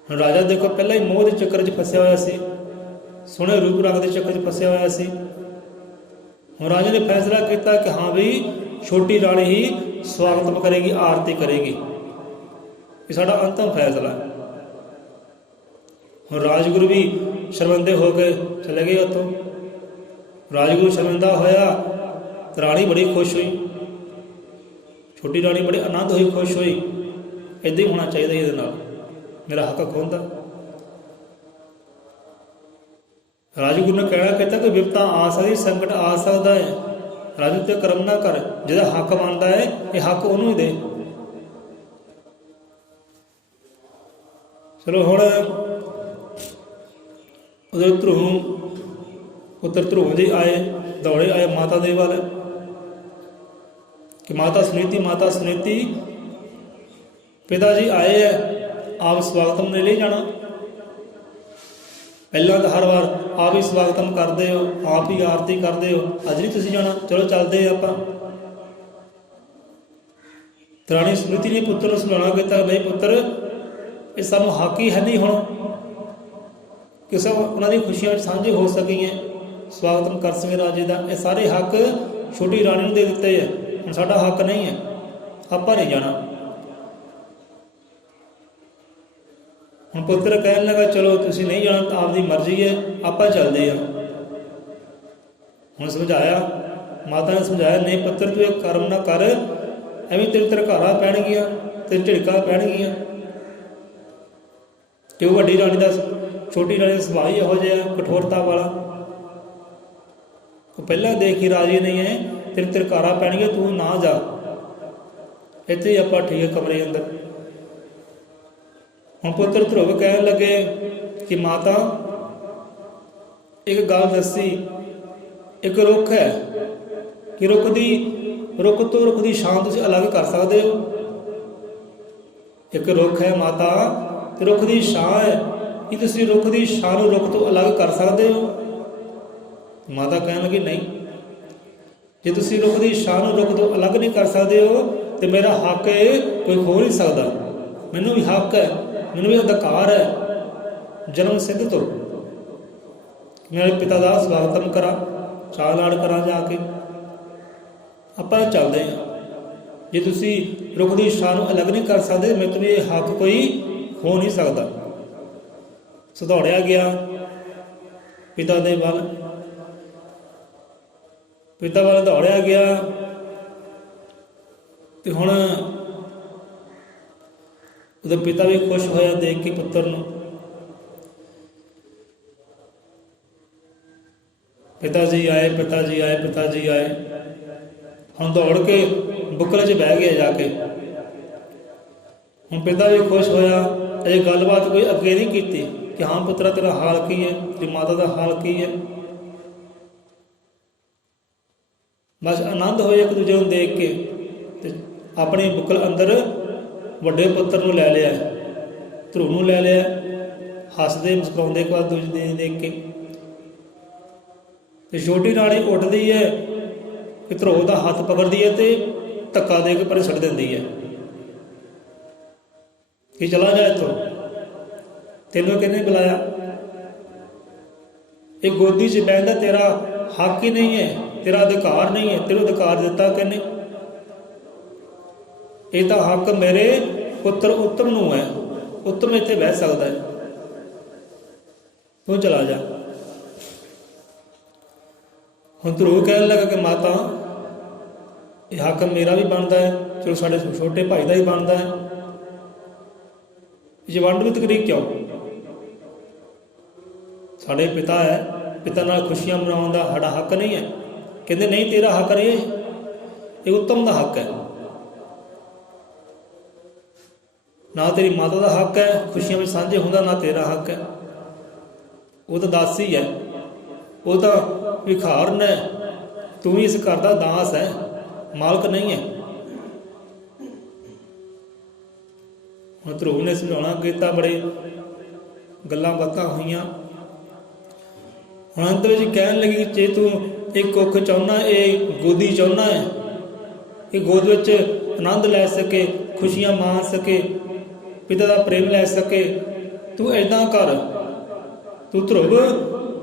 ਹੁਣ ਰਾਜਾ ਦੇਖੋ ਪਹਿਲਾਂ ਹੀ ਮੋਹ ਦੇ ਚੱਕਰ 'ਚ ਫਸਿਆ ਹੋਇਆ ਸੀ, ਸੋਹਣੇ ਰੂਪ ਰੰਗ ਦੇ ਚੱਕਰ 'ਚ ਫਸਿਆ ਹੋਇਆ ਸੀ। ਹੁਣ ਰਾਜਾ ਨੇ ਫੈਸਲਾ ਕੀਤਾ ਕਿ ਹਾਂ ਵੀ ਛੋਟੀ ਰਾਣੀ ਹੀ ਸਵਾਗਤਮ ਕਰੇਗੀ, ਆਰਤੀ ਕਰੇਗੀ। ਇਹ ਸਾਡਾ ਅੰਤਮ ਫੈਸਲਾ ਹੈ। ਹੁਣ ਰਾਜਗੁਰੂ ਵੀ ਸ਼ਰਮਿੰਦੇ ਹੋ ਕੇ ਚਲੇ ਗਏ ਉੱਥੋਂ। ਰਾਜਗੁਰੂ ਸ਼ਰਮਿੰਦਾ ਹੋਇਆ ਤਾਂ ਰਾਣੀ ਬੜੀ ਖੁਸ਼ ਹੋਈ, ਛੋਟੀ ਰਾਣੀ ਬੜੀ ਆਨੰਦ ਹੋਈ, ਖੁਸ਼ ਹੋਈ। ਇੱਦਾਂ ਹੀ ਹੋਣਾ ਚਾਹੀਦਾ ਇਹਦੇ ਨਾਲ, ਮੇਰਾ ਹੱਕ ਖੋਹਦਾ। ਰਾਜਗੁਰੂ ਨੇ ਕਹਿਣਾ ਕੀਤਾ ਕਿ ਵਿਪਤਾ ਆ ਸਕਦੀ, ਸੰਕਟ ਆ ਸਕਦਾ ਹੈ। ਰਾਜੂ ਤੇ ਕਰਮ ਨਾ ਕਰ, ਜਿਹਦਾ ਹੱਕ ਬਣਦਾ ਹੈ ਇਹ ਹੱਕ ਉਹਨੂੰ ਹੀ ਦੇ। ਚਲੋ ਹੁਣ ਉਹਦੇ ਪੁੱਤਰ ਧਰੂਵ ਜੀ ਆਏ, ਦੌੜੇ ਆਏ ਮਾਤਾ ਦੇ ਵੱਲ ਕਿ ਮਾਤਾ ਸੁਨੀਤੀ ਪਿਤਾ ਜੀ ਆਏ ਹੈ, ਆਪ ਸਵਾਗਤਮ ਨੇ ਲੈ ਜਾਣਾ। ਪਹਿਲਾਂ ਤਾਂ ਹਰ ਵਾਰ ਆਪ ਹੀ ਸਵਾਗਤਮ ਕਰਦੇ ਹੋ, ਆਪ ਹੀ ਆਰਤੀ ਕਰਦੇ ਹੋ, ਅੱਜ ਨਹੀਂ ਤੁਸੀਂ ਜਾਣਾ, ਚਲੋ ਚੱਲਦੇ ਆਪਾਂ। ਰਾਣੀ ਸੁਨੀਤੀ ਨੇ ਪੁੱਤਰ ਨੂੰ ਸਮਝਾਉਣਾ ਕੀਤਾ, ਨਹੀਂ ਪੁੱਤਰ ਇਹ ਸਾਨੂੰ ਹੱਕ ਹੀ ਹੈ ਨਹੀਂ ਹੁਣ ਕਿ ਸਭ ਉਹਨਾਂ ਦੀ ਖੁਸ਼ੀਆਂ ਵਿੱਚ ਸਾਂਝੇ ਹੋ ਸਕੀਏ, ਸਵਾਗਤਮ ਕਰ ਸਕੇ ਰਾਜੇ ਦਾ। ਇਹ ਸਾਰੇ ਹੱਕ ਛੋਟੀ ਰਾਣੀ ਨੂੰ ਦੇ ਦਿੱਤੇ ਹੈ, ਹੁਣ ਸਾਡਾ ਹੱਕ ਨਹੀਂ ਹੈ, ਆਪਾਂ ਨਹੀਂ ਜਾਣਾ। ਹੁਣ ਪੁੱਤਰ ਕਹਿਣ ਲੱਗਾ ਚਲੋ ਤੁਸੀਂ ਨਹੀਂ ਜਾਣਾ ਤਾਂ ਆਪਦੀ ਮਰਜ਼ੀ ਹੈ, ਆਪਾਂ ਚੱਲਦੇ ਹਾਂ। ਹੁਣ ਸਮਝਾਇਆ, ਮਾਤਾ ਨੇ ਸਮਝਾਇਆ, ਨਹੀਂ ਪੁੱਤਰ ਤੂੰ ਇਹ ਕਰਮ ਨਾ ਕਰ, ਐਵੇਂ ਤੇਰੇ ਧਰਕਾਰਾਂ ਪੈਣਗੀਆਂ ਤੇ ਝਿੜਕਾਂ ਪੈਣਗੀਆਂ। ਕਿ ਉਹ ਵੱਡੀ ਰਾਣੀ ਦਾ ਛੋਟੀ ਰਾਣੀ ਦਾ ਸੁਭਾਅ ਹੀ ਇਹੋ ਜਿਹਾ ਕਠੋਰਤਾ ਵਾਲਾ, ਉਹ ਪਹਿਲਾਂ ਦੇਖ ਹੀ ਰਾਜੀ ਨਹੀਂ ਹੈ, ਤੇਰੇ ਧਰਕਾਰਾਂ ਪੈਣਗੀਆਂ, ਤੂੰ ਨਾ ਜਾ, ਇੱਥੇ ਹੀ ਆਪਾਂ ਠੀਕ ਹੈ ਕਮਰੇ ਅੰਦਰ। ਹੁਣ ਪੁੱਤਰ ਧਰੁਵ ਕਹਿਣ ਲੱਗੇ ਕਿ ਮਾਤਾ ਇੱਕ ਗੱਲ ਦੱਸੀ, ਇੱਕ ਰੁੱਖ ਹੈ ਕਿ ਰੁੱਖ ਤੋਂ ਰੁੱਖ ਦੀ ਛਾਂ ਤੁਸੀਂ ਅਲੱਗ ਕਰ ਸਕਦੇ ਹੋ। ਇੱਕ ਰੁੱਖ ਹੈ ਮਾਤਾ ਤੇ ਰੁੱਖ ਦੀ ਛਾਂ ਹੈ, ਕੀ ਤੁਸੀਂ ਰੁੱਖ ਦੀ ਛਾਂ ਨੂੰ ਰੁੱਖ ਤੋਂ ਅਲੱਗ ਕਰ ਸਕਦੇ ਹੋ? ਮਾਤਾ ਕਹਿਣ ਲੱਗੀ ਨਹੀਂ, ਜੇ ਤੁਸੀਂ ਰੁੱਖ ਦੀ ਛਾਂ ਨੂੰ ਰੁੱਖ ਤੋਂ ਅਲੱਗ ਨਹੀਂ ਕਰ ਸਕਦੇ ਹੋ ਤੇ ਮੇਰਾ ਹੱਕ ਕੋਈ ਖੋ ਨਹੀਂ ਸਕਦਾ। ਮੈਨੂੰ ਵੀ ਹੱਕ ਹੈ, ਮੈਨੂੰ ਵੀ ਅਧਿਕਾਰ ਹੈ ਜਨਮ ਸਿੱਧ ਤੋਂ, ਮੇਰੇ ਪਿਤਾ ਦਾ ਸਵਾਗਤਮ ਕਰਾਂ, ਚਾਅ ਲਾਡ ਕਰਾਂ ਜਾ ਕੇ। ਆਪਾਂ ਚੱਲਦੇ ਹਾਂ। ਜੇ ਤੁਸੀਂ ਰੁੱਖ ਦੀ ਛਾਂ ਨੂੰ ਅਲੱਗ ਨਹੀਂ ਕਰ ਸਕਦੇ, ਮੇਰੇ ਤੋਂ ਵੀ ਇਹ ਹੱਕ ਕੋਈ ਹੋ ਨਹੀਂ ਸਕਦਾ। ਸੋ ਦੌੜਿਆ ਗਿਆ ਪਿਤਾ ਦੇ ਵੱਲ, ਪਿਤਾ ਵੱਲ ਦੌੜਿਆ ਗਿਆ ਤੇ ਹੁਣ ਉਹਦਾ ਪਿਤਾ ਵੀ ਖੁਸ਼ ਹੋਇਆ ਦੇਖ ਕੇ ਪੁੱਤਰ ਨੂੰ। ਪਿਤਾ ਜੀ ਆਏ। ਹੁਣ ਦੌੜ ਕੇ ਬੁੱਕਲ 'ਚ ਬਹਿ ਗਿਆ ਜਾ ਕੇ। ਹੁਣ ਪਿਤਾ ਵੀ ਖੁਸ਼ ਹੋਇਆ, ਇਹ ਗੱਲਬਾਤ ਕੋਈ ਅੱਗੇ ਨਹੀਂ ਕੀਤੀ ਕਿ ਹਾਂ ਪੁੱਤਰਾ ਤੇਰਾ ਹਾਲ ਕੀ ਹੈ, ਤੇਰੀ ਮਾਤਾ ਦਾ ਹਾਲ ਕੀ ਹੈ। ਬਸ ਆਨੰਦ ਹੋਇਆ ਇੱਕ ਦੂਜੇ ਨੂੰ ਦੇਖ ਕੇ ਤੇ ਆਪਣੀ ਬੁੱਕਲ ਅੰਦਰ ਵੱਡੇ ਪੁੱਤਰ ਨੂੰ ਲੈ ਲਿਆ, ਧਰੁਵ ਨੂੰ ਲੈ ਲਿਆ, ਹੱਸਦੇ ਮੁਸਕਰਾਉਂਦੇ ਇੱਕ ਵਾਰ ਦੂਜੇ ਦੇ ਦੇਖ ਕੇ। ਤੇ ਛੋਟੀ ਰਾਣੀ ਉੱਠਦੀ ਹੈ ਕਿ ਧਰੁਵ ਦਾ ਹੱਥ ਪਕੜਦੀ ਹੈ ਤੇ ਧੱਕਾ ਦੇ ਕੇ ਪਰੇ ਛੱਡ ਦਿੰਦੀ ਹੈ ਕਿ ਚਲਾ ਜਾ ਇੱਥੋਂ, ਤੈਨੂੰ ਕਿਹਨੇ ਬੁਲਾਇਆ? ਇਹ ਗੋਦੀ 'ਚ ਬਹਿਣ ਦਾ ਤੇਰਾ ਹੱਕ ਹੀ ਨਹੀਂ ਹੈ, ਤੇਰਾ ਅਧਿਕਾਰ ਨਹੀਂ ਹੈ, ਤੈਨੂੰ ਅਧਿਕਾਰ ਦਿੱਤਾ ਕਿਹਨੇ? ਇਹ ਤਾਂ ਹੱਕ ਮੇਰੇ ਪੁੱਤਰ ਉੱਤਮ ਨੂੰ ਹੈ, ਉੱਤਮ ਇੱਥੇ ਬਹਿ ਸਕਦਾ ਹੈ, ਤੂੰ ਚਲਾ ਜਾ। ਹੁਣ ਧਰੁਵ ਕਹਿਣ ਲੱਗਾ ਕਿ ਮਾਤਾ ਇਹ ਹੱਕ ਮੇਰਾ ਵੀ ਬਣਦਾ ਹੈ, ਚਲੋ ਸਾਡੇ ਛੋਟੇ ਭਾਈ ਦਾ ਹੀ ਬਣਦਾ ਹੈ, ਇਹ ਵੰਡ ਵਿਤਕਰੀ ਕਿਉਂ? ਸਾਡੇ ਪਿਤਾ ਹੈ, ਪਿਤਾ ਨਾਲ ਖੁਸ਼ੀਆਂ ਮਨਾਉਣ ਦਾ ਸਾਡਾ ਹੱਕ ਨਹੀਂ ਹੈ? ਕਹਿੰਦੇ ਨਹੀਂ, ਤੇਰਾ ਹੱਕ ਨਹੀਂ, ਇਹ ਉੱਤਮ ਦਾ ਹੱਕ ਹੈ। ना तेरी माता का हक है खुशियां में साझे होंदा, ना तेरा हक है। वो तो दासी है, वो तो भिखारन है, तू भी इस घर का दास है, मालक नहीं है। ਹੁਣ ਧਰੁਵ ਨੇ ਸਮਝਾਉਣਾ ਕੀਤਾ, ਬੜੇ ਗੱਲਾਂ ਬਾਤਾਂ ਹੋਈਆਂ। ਹੁਣ ਅੰਤ ਵਿੱਚ ਕਹਿਣ ਲੱਗੀ, ਜੇ ਤੂੰ ਇਹ ਕੁੱਖ ਚਾਹੁੰਦਾ, ਇਹ ਗੋਦੀ ਚਾਹੁੰਦਾ ਹੈ, ਇਹ ਗੋਦ ਵਿੱਚ ਆਨੰਦ ਲੈ ਸਕੇ, ਖੁਸ਼ੀਆਂ ਮਾਣ ਸਕੇ, ਪਿਤਾ ਦਾ ਪ੍ਰੇਮ ਲੈ ਸਕੇ, ਤੂੰ ਇੱਦਾਂ ਕਰ, ਤੂੰ ਧਰੁਵ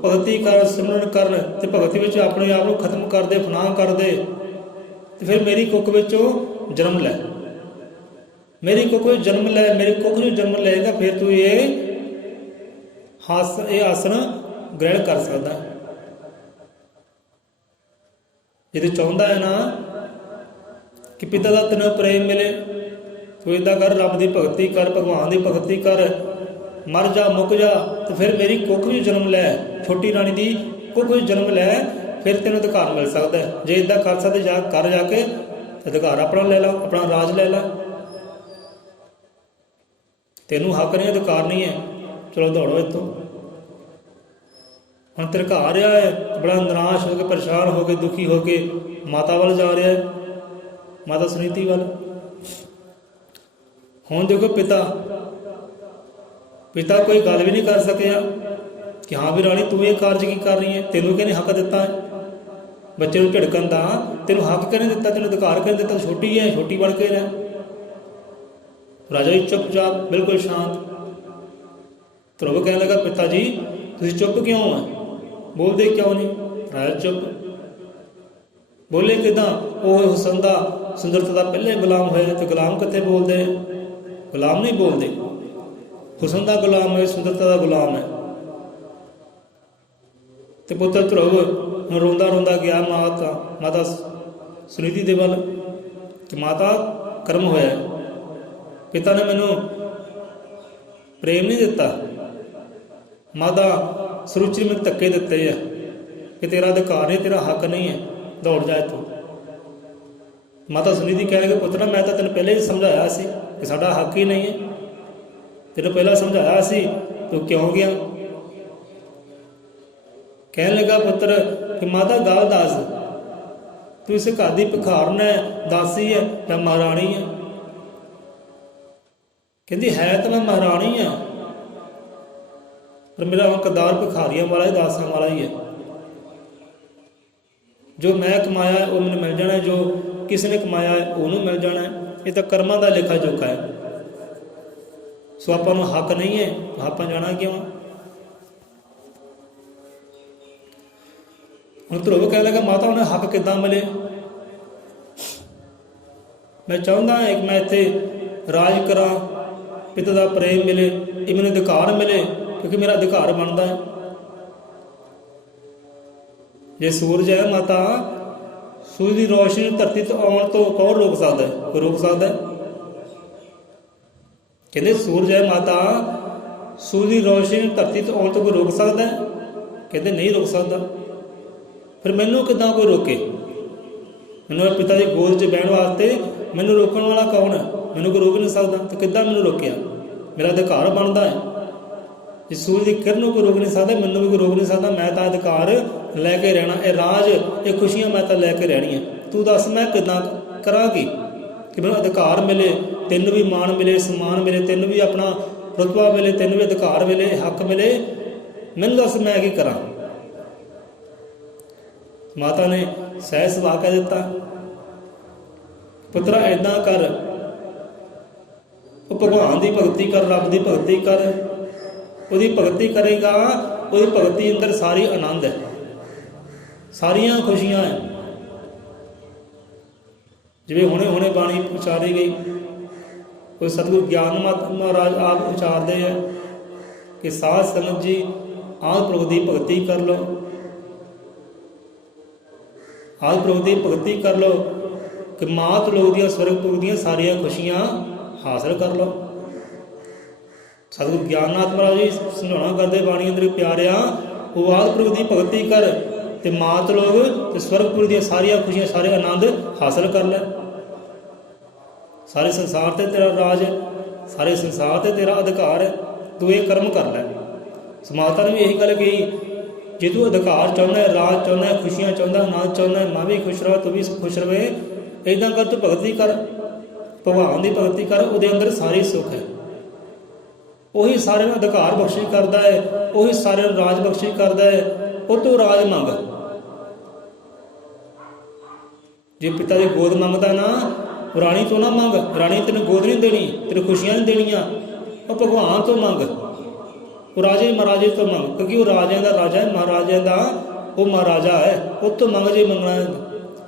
ਭਗਤੀ ਕਰ, ਸਿਮਰਨ ਕਰ, ਤੇ ਭਗਤੀ ਵਿੱਚ ਆਪਣੇ ਆਪ ਨੂੰ ਖਤਮ ਕਰ ਦੇ, ਫਨਾਹ ਕਰ ਦੇ, ਤੇ ਫਿਰ ਮੇਰੀ ਕੁੱਖ ਵਿੱਚੋਂ ਜਨਮ ਲੈ, मेरी कुख में जन्म ले, मेरी कुख में जन्म लेगा, फिर तू ये आसन ग्रहण कर सकता। जे चाहता है ना कि पिता का तेन प्रेम मिले, तू इदा कर, रब की भगती कर, भगवान की भगती कर, मर जा मुक जा, तो फिर मेरी कुख में जन्म लै, छोटी रानी की कुख में जन्म लै, फिर तेन अधिकार मिल सकता है। जे इदा कर सकते कर जाके अधिकार अपना ले ला, अपना राज ले ला, तेनू हक नहीं, अधिकार नहीं है, चलो दौड़ो इतों। हम तेरे घर आ रहा है, बड़ा निराश हो के, परेशान हो के, दुखी हो के माता वाल जा रहा है, माता सुनीति वाल। हुण देखो पिता कोई गल भी नहीं कर सकिया कि हाँ भी रानी तू ये कारज की कर रही है, तेनू किहने हक दिता है बच्चे को झिड़कन का, तेनू हक किहने दिता, तेनू अधिकार किहने दिता, छोटी है, छोटी बन के रह। राजा जी चुपचाप बिल्कुल शांत। ध्रुव कहने लगा, पिता जी तुसीं चुप क्यों है, बोलते क्यों नहीं? राजा चुप। बोले किदां, वो हुसन दा सुंदरता का पहले गुलाम होए, तो गुलाम कित्थे बोलते, गुलाम नहीं बोलते, हुसन का गुलाम है, सुंदरता का गुलाम है। तो पुत्र ध्रुव रोंदा रोंदा गया माता सुनीति दे वल कि माता कर्म होया, पिता ने मैनू प्रेम नहीं दिता, माता सुरुचि में धक्के दिते है कि तेरा अधिकार नहीं, तेरा हक नहीं है, दौड़ जाए तू। माता सुनीति कह लगे, पुत्रा मैं तो तेन पहले ही समझाया सी कि साडा हक ही नहीं है, तेन पहला समझाया सी, तू क्यों गया? कह लगा पुत्र कि माता गल दस, तू इस घर की भिखारन है, दासी है या महाराणी है? कहती है तो मैं महाराणी हाँ, पर मेरा हकदार भिखारियों वाला ही, दासां वाला ही है। जो मैं कमाया वो मैंने मिल जाना है, जो किसी ने कमाया उन्होंने मिल जाना है। ये तो कर्मां का लेखा जोखा है। सो आपां नूं हक नहीं है तो आपां जाना क्यों? हुण ध्रुव कह लगा, माता उन्हें हक किद्दां मिले? मैं चाहता एक मैं इत्थे राज करा, पिता का प्रेम मिले, ये मैंने अधिकार मिले, क्योंकि मेरा अधिकार बनता है। जे सूरज है माता, सूरज की रोशनी धरती तो आने तो कौन रोक सकता है? कोई रोक सकता है? कहते सूरज है माता, सूरज की रोशनी धरती तो आने तो कोई रोक सकता है? कहते नहीं रोक सकता। फिर मैनू किदां कोई रोके? मैनू पिता की गोद च बहन वास्ते मैनू रोकने वाला कौन है? मैनू कोई रोक नहीं सकता, तो किद्दां मैनू रोकिया? मेरा अधिकार बनता है। जे सूरज की किरण कोई रोक नहीं सकता, मैनू भी कोई रोक नहीं सकता। मैं तो अधिकार लैके रहना, ये राज, ये खुशियां मैं तो लैके रहनी है। तू दस मैं किद्दां करा कि मैनू अधिकार मिले, तेनू भी मान मिले, सम्मान मिले, तेनू भी अपना रुतबा मिले, तेनू भी अधिकार मिले, हक मिले, मैनू दस मैं की करा? माता ने सहज सुभा कह दिता, पुत्रा इदां कर, वो भगवान की भगती कर, रब की भगती कर, उसकी भगती करेगा, उसकी भगती अंदर सारी आनंद है, सारिया खुशियां हैं। जिवें हुणे हुणे बाणी उचारी गई, कोई सतगुरु ज्ञान महाराज आप उचारते हैं कि साध संगत जी आदि प्रभु की भगती कर लो, आदि प्रभु की भगती कर लो कि मात लोक दी स्वर्गपुर दी सारिया खुशियां हासिल कर लो। सतगुरु ज्ञाननाथ महाराज जी समझाना करते बाणी अंदर प्यारिया, वो आदि प्रभु की भगती कर ते मात लोग ते स्वर्गपुर दी सारिया खुशियां, सारे आनंद हासिल कर ले। सारे संसार ते तेरा राज है, ਸਾਰੇ ਸੰਸਾਰ ਤੇ ਤੇਰਾ ਅਧਿਕਾਰ ਹੈ, ਤੂੰ ਇਹ ਕਰਮ ਕਰ ਲੈ। ਮਾਤਾ ਨੇ ਵੀ ਇਹੀ ਗੱਲ ਕਹੀ, ਜੇ ਤੂੰ ਅਧਿਕਾਰ ਚਾਹੁੰਦਾ, ਰਾਜ ਚਾਹੁੰਦਾ, ਖੁਸ਼ੀਆਂ ਚਾਹੁੰਦਾ, ਆਨੰਦ ਚਾਹੁੰਦਾ, ਮੈਂ ਵੀ ਖੁਸ਼ ਰਹਾਂ, ਤੂੰ ਵੀ ਖੁਸ਼ ਰਵੇਂ, ਇੱਦਾਂ ਕਰ, ਤੂੰ ਭਗਤੀ ਕਰ, ਭਗਵਾਨ ਦੀ ਭਗਤੀ ਕਰ, ਉਹਦੇ ਅੰਦਰ ਸਾਰੀ ਸੁੱਖ ਹੈ। ਉਹੀ ਸਾਰਿਆਂ ਨੂੰ ਅਧਿਕਾਰ ਬਖਸ਼ਿਸ਼ ਕਰਦਾ ਹੈ, ਉਹੀ ਸਾਰਿਆਂ ਨੂੰ ਰਾਜ ਬਖਸ਼ਿਸ਼ ਕਰਦਾ ਹੈ। ਉਹ ਤੋਂ ਰਾਜ ਮੰਗ। ਜੇ ਪਿਤਾ ਦੀ ਗੋਦ ਮੰਗਦਾ ਨਾ, ਰਾਣੀ ਤੋਂ ਨਾ ਮੰਗ, ਰਾਣੀ ਤੈਨੂੰ ਗੋਦ ਨਹੀਂ ਦੇਣੀ, ਤੈਨੂੰ ਖੁਸ਼ੀਆਂ ਨਹੀਂ ਦੇਣੀਆਂ, ਉਹ ਭਗਵਾਨ ਤੋਂ ਮੰਗ, ਉਹ ਰਾਜੇ ਮਹਾਰਾਜੇ ਤੋਂ ਮੰਗ, ਕਿਉਂਕਿ ਉਹ ਰਾਜਿਆਂ ਦਾ ਰਾਜਾ ਹੈ, ਮਹਾਰਾਜਿਆਂ ਦਾ ਉਹ ਮਹਾਰਾਜਾ ਹੈ। ਉਹ ਤੋਂ ਮੰਗ ਜੇ ਮੰਗਣਾ ਹੈ,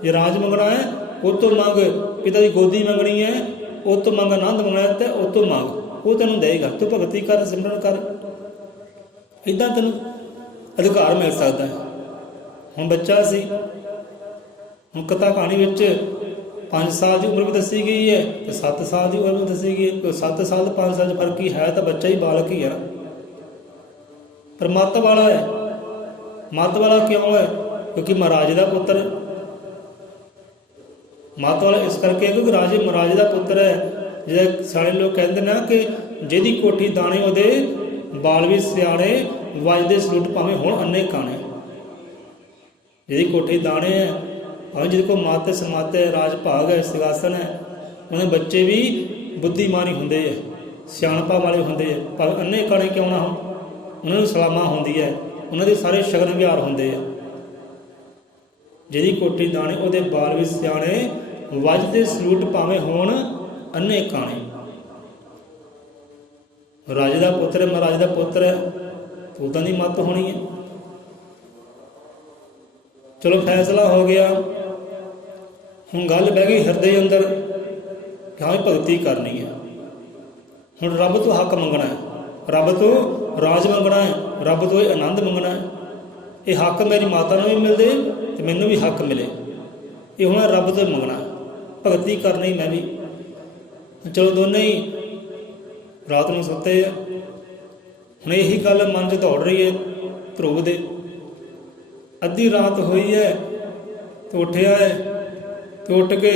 ਜੇ ਰਾਜ ਮੰਗਣਾ ਹੈ ਉਹ ਤੋਂ ਮੰਗ, ਪਿਤਾ ਦੀ ਗੋਦੀ ਮੰਗਣੀ ਹੈ ਉਹ ਤੋਂ ਮੰਗ, ਆਨੰਦ ਮੰਗਣਾ ਹੈ ਤੇ ਉਹ ਤੋਂ ਮੰਗ, ਉਹ ਤੈਨੂੰ ਦੇਏਗਾ। ਤੂੰ ਭਗਤੀ ਕਰ, ਸਿਮਰਨ ਕਰ, ਇੱਦਾਂ ਤੈਨੂੰ ਅਧਿਕਾਰ ਮਿਲ ਸਕਦਾ ਹੈ। ਹੁਣ ਬੱਚਾ ਸੀ, ਹੁਣ ਕਥਾ ਕਹਾਣੀ ਵਿੱਚ 5 ਸਾਲ ਦੀ ਉਮਰ ਵੀ ਦੱਸੀ ਗਈ ਹੈ ਤੇ 7 ਸਾਲ ਦੀ ਉਮਰ ਵੀ ਦੱਸੀ ਗਈ ਹੈ। 7 ਸਾਲ ਤੇ 5 ਸਾਲ 'ਚ ਫਰਕ ਹੀ ਹੈ, ਤਾਂ ਬੱਚਾ ਹੀ ਬਾਲਕ ਹੀ ਹੈ, ਪਰ ਮੱਤ ਵਾਲਾ ਹੈ। ਮੱਤ ਵਾਲਾ ਕਿਉਂ ਹੈ? ਕਿਉਂਕਿ ਮਹਾਰਾਜ ਦਾ ਪੁੱਤਰ। ਮੱਤ ਵਾਲਾ ਇਸ ਕਰਕੇ ਕਿਉਂਕਿ ਰਾਜੇ ਮਹਾਰਾਜ ਦਾ ਪੁੱਤਰ ਹੈ। ਜਿਹੜੇ ਸਾਰੇ ਲੋਕ ਕਹਿੰਦੇ ਨਾ ਕਿ ਜਿਹਦੀ ਕੋਠੀ ਦਾਣੇ ਉਹਦੇ ਬਾਲ ਵੀ ਸਿਆਣੇ, ਵੱਜਦੇ ਸਲੂਟ ਭਾਵੇਂ ਹੁਣ ਅੰਨੇ ਕਾਣੇ। ਜਿਹਦੀ ਕੋਠੀ ਦਾਣੇ ਹੈ, ਭਾਵੇਂ ਜਿਹਦੇ ਕੋਲ ਮਾਤੇ ਸਮਾਤੇ ਰਾਜ ਭਾਗ ਹੈ, ਸਿੰਘਾਸਨ ਹੈ, ਉਹਦੇ ਬੱਚੇ ਵੀ ਬੁੱਧੀਮਾਨੀ ਹੁੰਦੇ ਹੈ, ਸਿਆਣਪਾ ਵਾਲੇ ਹੁੰਦੇ ਹੈ, ਭਾਵੇਂ ਅੰਨੇ ਕਾਣੇ ਕਿਉਂ ਨਾ ਹੋਣ, ਉਹਨਾਂ ਨੂੰ ਸਲਾਮਾ ਹੁੰਦੀ ਹੈ, ਉਹਨਾਂ ਦੇ ਸਾਰੇ ਸ਼ਗਨ ਵਿਹਾਰ ਹੁੰਦੇ ਆ। ਜਿਹਦੀ ਕੋਠੀ ਦਾਣੇ ਉਹਦੇ ਬਾਲ ਵੀ ਸਿਆਣੇ, ਵੱਜਦੇ ਸਲੂਟ ਭਾਵੇਂ ਹੋਣ ਅੰਨੇ ਕਾਣੇ। ਰਾਜੇ ਦਾ ਪੁੱਤਰ ਹੈ, ਮਹਾਰਾਜ ਦਾ ਪੁੱਤਰ ਹੈ, ਉਦਾਂ ਦੀ ਮੱਤ ਹੋਣੀ ਹੈ। ਚਲੋ ਫੈਸਲਾ ਹੋ ਗਿਆ। ਹੁਣ ਗੱਲ ਬਹਿ ਗਈ ਹਿਰਦੇ ਅੰਦਰ ਕਿ ਹਾਂ ਭਗਤੀ ਕਰਨੀ ਹੈ। ਹੁਣ ਰੱਬ ਤੋਂ ਹੱਕ ਮੰਗਣਾ ਹੈ, ਰੱਬ ਤੋਂ ਰਾਜ ਮੰਗਣਾ ਹੈ, ਰੱਬ ਤੋਂ ਇਹ ਆਨੰਦ ਮੰਗਣਾ ਹੈ। ਇਹ ਹੱਕ ਮੇਰੀ ਮਾਤਾ ਨੂੰ ਵੀ ਮਿਲਦੇ ਤੇ ਮੈਨੂੰ ਵੀ ਹੱਕ ਮਿਲੇ। ਇਹ ਹੁਣ ਰੱਬ ਤੋਂ ਮੰਗਣਾ, ਭਗਤੀ ਕਰਨੀ ਮੈਂ ਵੀ। ਚਲੋ ਦੋਨੇ ਹੀ ਰਾਤ ਨੂੰ ਸੁੱਤੇ ਆ। ਹੁਣ ਇਹੀ ਗੱਲ ਮਨ 'ਚ ਦੌੜ ਰਹੀ ਹੈ ਧਰੁਵ ਦੇ। ਅੱਧੀ ਰਾਤ ਹੋਈ ਹੈ ਤੇ ਉੱਠਿਆ ਹੈ ਤੇ ਉੱਠ ਕੇ